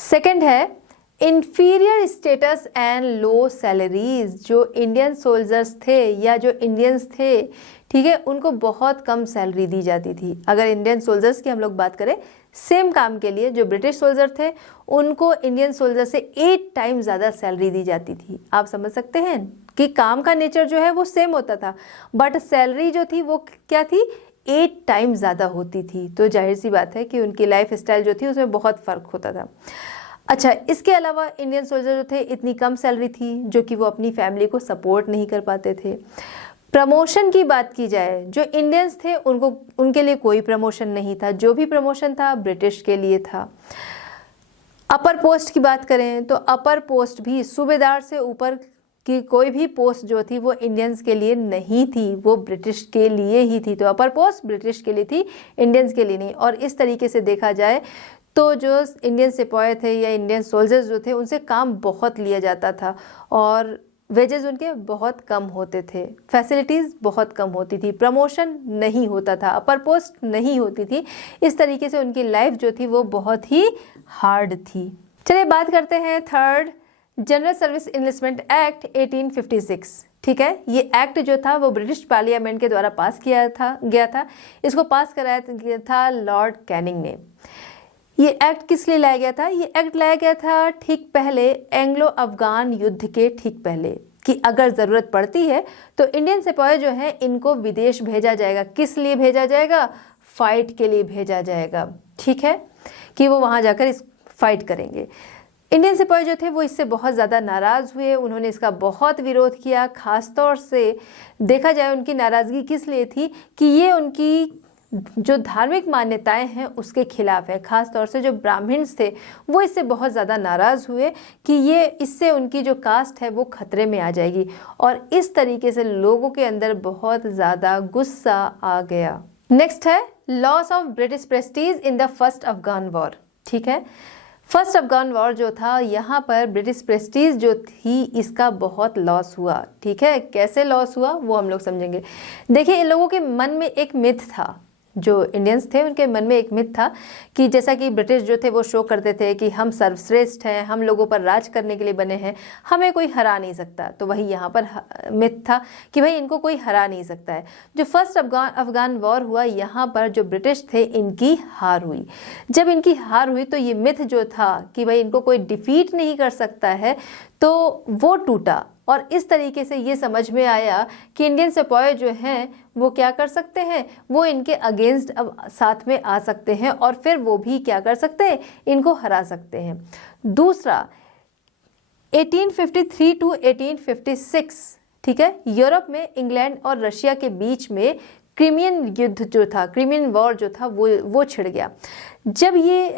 सेकंड है inferior status and low salaries. जो इंडियन सोल्जर्स थे या जो इंडियंस थे, ठीक है, उनको बहुत कम सैलरी दी जाती थी। अगर इंडियन सोल्जर्स की हम लोग बात करें, सेम काम के लिए जो ब्रिटिश सोल्जर थे उनको इंडियन सोल्जर से 8 टाइम ज़्यादा सैलरी दी जाती थी। आप समझ सकते हैं कि काम का नेचर जो है वो सेम होता था, बट सैलरी जो थी वो क्या थी, 8 टाइम ज़्यादा होती थी। तो जाहिर सी बात है कि उनकी लाइफ स्टाइल जो थी उसमें बहुत फ़र्क होता था। अच्छा, इसके अलावा इंडियन सोल्जर जो थे इतनी कम सैलरी थी जो कि वो अपनी फैमिली को सपोर्ट नहीं कर पाते थे। प्रमोशन की बात की जाए, जो इंडियंस थे उनके लिए कोई प्रमोशन नहीं था, जो भी प्रमोशन था ब्रिटिश के लिए था। अपर पोस्ट की बात करें तो अपर पोस्ट भी सूबेदार से ऊपर की कोई भी पोस्ट जो थी वो इंडियंस के लिए नहीं थी, वो ब्रिटिश के लिए ही थी। तो अपर पोस्ट ब्रिटिश के लिए थी, इंडियंस के लिए नहीं। और इस तरीके से देखा जाए तो जो इंडियन सिपाही थे या इंडियन सोल्जर्स जो थे उनसे काम बहुत लिया जाता था और वेजेस उनके बहुत कम होते थे, फैसिलिटीज़ बहुत कम होती थी, प्रमोशन नहीं होता था, अपर पोस्ट नहीं होती थी। इस तरीके से उनकी लाइफ जो थी वो बहुत ही हार्ड थी। चलिए बात करते हैं third, general service enlistment act 1856। ठीक है, ये एक्ट जो था वो ब्रिटिश पार्लियामेंट के द्वारा पास किया गया था। इसको पास कराया गया था लॉर्ड कैनिंग ने। ये एक्ट किस लिए लाया गया था? ये एक्ट लाया गया था ठीक पहले एंग्लो अफगान युद्ध के ठीक पहले, कि अगर ज़रूरत पड़ती है तो इंडियन सिपाही जो हैं इनको विदेश भेजा जाएगा। किस लिए भेजा जाएगा? फाइट के लिए भेजा जाएगा, ठीक है, कि वो वहाँ जाकर इस फाइट करेंगे। इंडियन सिपाही जो थे वो इससे बहुत ज़्यादा नाराज़ हुए, उन्होंने इसका बहुत विरोध किया। ख़ास तौर से देखा जाए उनकी नाराज़गी किस लिए थी कि ये उनकी जो धार्मिक मान्यताएं हैं उसके खिलाफ है। ख़ास तौर से जो ब्राह्मण्स थे वो इससे बहुत ज़्यादा नाराज़ हुए कि ये इससे उनकी जो कास्ट है वो खतरे में आ जाएगी और इस तरीके से लोगों के अंदर बहुत ज़्यादा गुस्सा आ गया। नेक्स्ट है loss of British Prestige in the first Afghan war. ठीक है, फर्स्ट अफगान वॉर जो था यहाँ पर ब्रिटिश प्रेस्टीज जो थी इसका बहुत लॉस हुआ। ठीक है, कैसे लॉस हुआ वो हम लोग समझेंगे। देखिए, इन लोगों के मन में एक मिथ था, जो इंडियंस थे उनके मन में एक मिथ था कि जैसा कि ब्रिटिश जो थे वो शो करते थे कि हम सर्वश्रेष्ठ हैं, हम लोगों पर राज करने के लिए बने हैं, हमें कोई हरा नहीं सकता। तो वही यहाँ पर मिथ था कि भाई इनको कोई हरा नहीं सकता है। जो फर्स्ट अफगान वॉर हुआ यहाँ पर जो ब्रिटिश थे इनकी हार हुई। जब इनकी हार हुई तो ये मिथ जो था कि भाई इनको कोई डिफीट नहीं कर सकता है तो वो टूटा और इस तरीके से ये समझ में आया कि इंडियन सिपाही जो हैं वो क्या कर सकते हैं, वो इनके अगेंस्ट अब साथ में आ सकते हैं और फिर वो भी क्या कर सकते हैं, इनको हरा सकते हैं। दूसरा, 1853 टू 1856, ठीक है, यूरोप में इंग्लैंड और रशिया के बीच में क्रीमियन युद्ध जो था, क्रीमियन वॉर जो था वो छिड़ गया। जब ये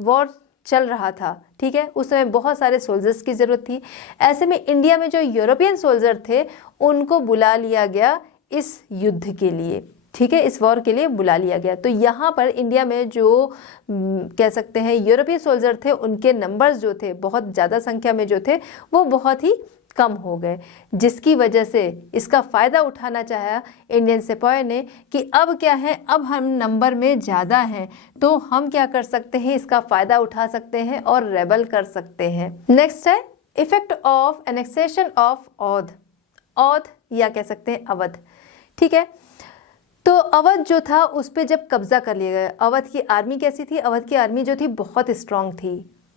वॉर चल रहा था, ठीक है, उस समय बहुत सारे सोल्जर्स की ज़रूरत थी। ऐसे में इंडिया में जो यूरोपियन सोल्जर थे उनको बुला लिया गया इस युद्ध के लिए, ठीक है, इस वॉर के लिए बुला लिया गया। तो यहाँ पर इंडिया में जो कह सकते हैं यूरोपियन सोल्जर थे, उनके नंबर्स जो थे, बहुत ज़्यादा संख्या में जो थे, वो बहुत ही कम हो गए, जिसकी वजह से इसका फ़ायदा उठाना चाहा इंडियन सिपाही ने कि अब क्या है, अब हम नंबर में ज़्यादा हैं तो हम क्या कर सकते हैं, इसका फ़ायदा उठा सकते हैं और रेबल कर सकते हैं। नेक्स्ट है effect of annexation of Aundh, Aundh या कह सकते हैं अवध, ठीक है। तो अवध जो था उस पर जब कब्जा कर लिया गया, अवध की आर्मी कैसी थी, अवध की आर्मी जो थी बहुत स्ट्रांग थी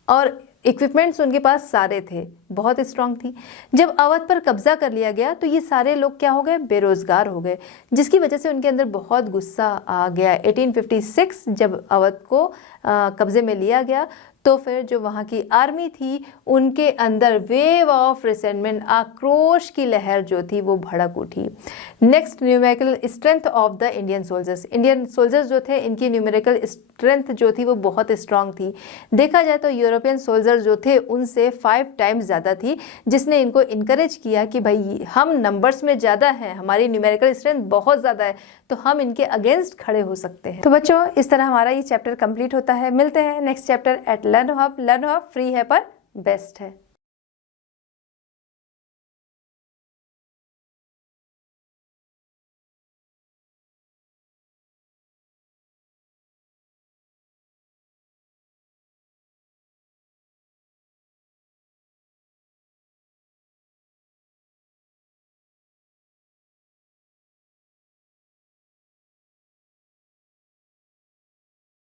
और इक्विपमेंट्स उनके पास सारे थे, बहुत स्ट्रांग थी। जब अवध पर कब्जा कर लिया गया तो ये सारे लोग क्या हो गए, बेरोजगार हो गए, जिसकी वजह से उनके अंदर बहुत गुस्सा आ गया। 1856 जब अवध को कब्जे में लिया गया तो फिर जो वहाँ की आर्मी थी उनके अंदर वेव ऑफ रिसेंटमेंट, आक्रोश की लहर जो थी वो भड़क उठी। Next, numerical strength of the Indian soldiers, Indian soldiers जो थे इनकी न्यूमेरिकल स्ट्रेंथ जो थी वो बहुत स्ट्रांग थी। देखा जाए तो यूरोपियन सोल्जर जो थे उनसे 5 टाइम्स ज़्यादा थी, जिसने इनको इनकरेज किया कि भाई हम नंबर्स में ज़्यादा हैं, हमारी न्यूमेरिकल स्ट्रेंथ बहुत ज़्यादा है, तो हम इनके अगेंस्ट खड़े हो सकते हैं। तो बच्चों, इस तरह हमारा ये चैप्टर कंप्लीट होता है। मिलते हैं next chapter at Learn Hub. Learn Hub free है पर बेस्ट है।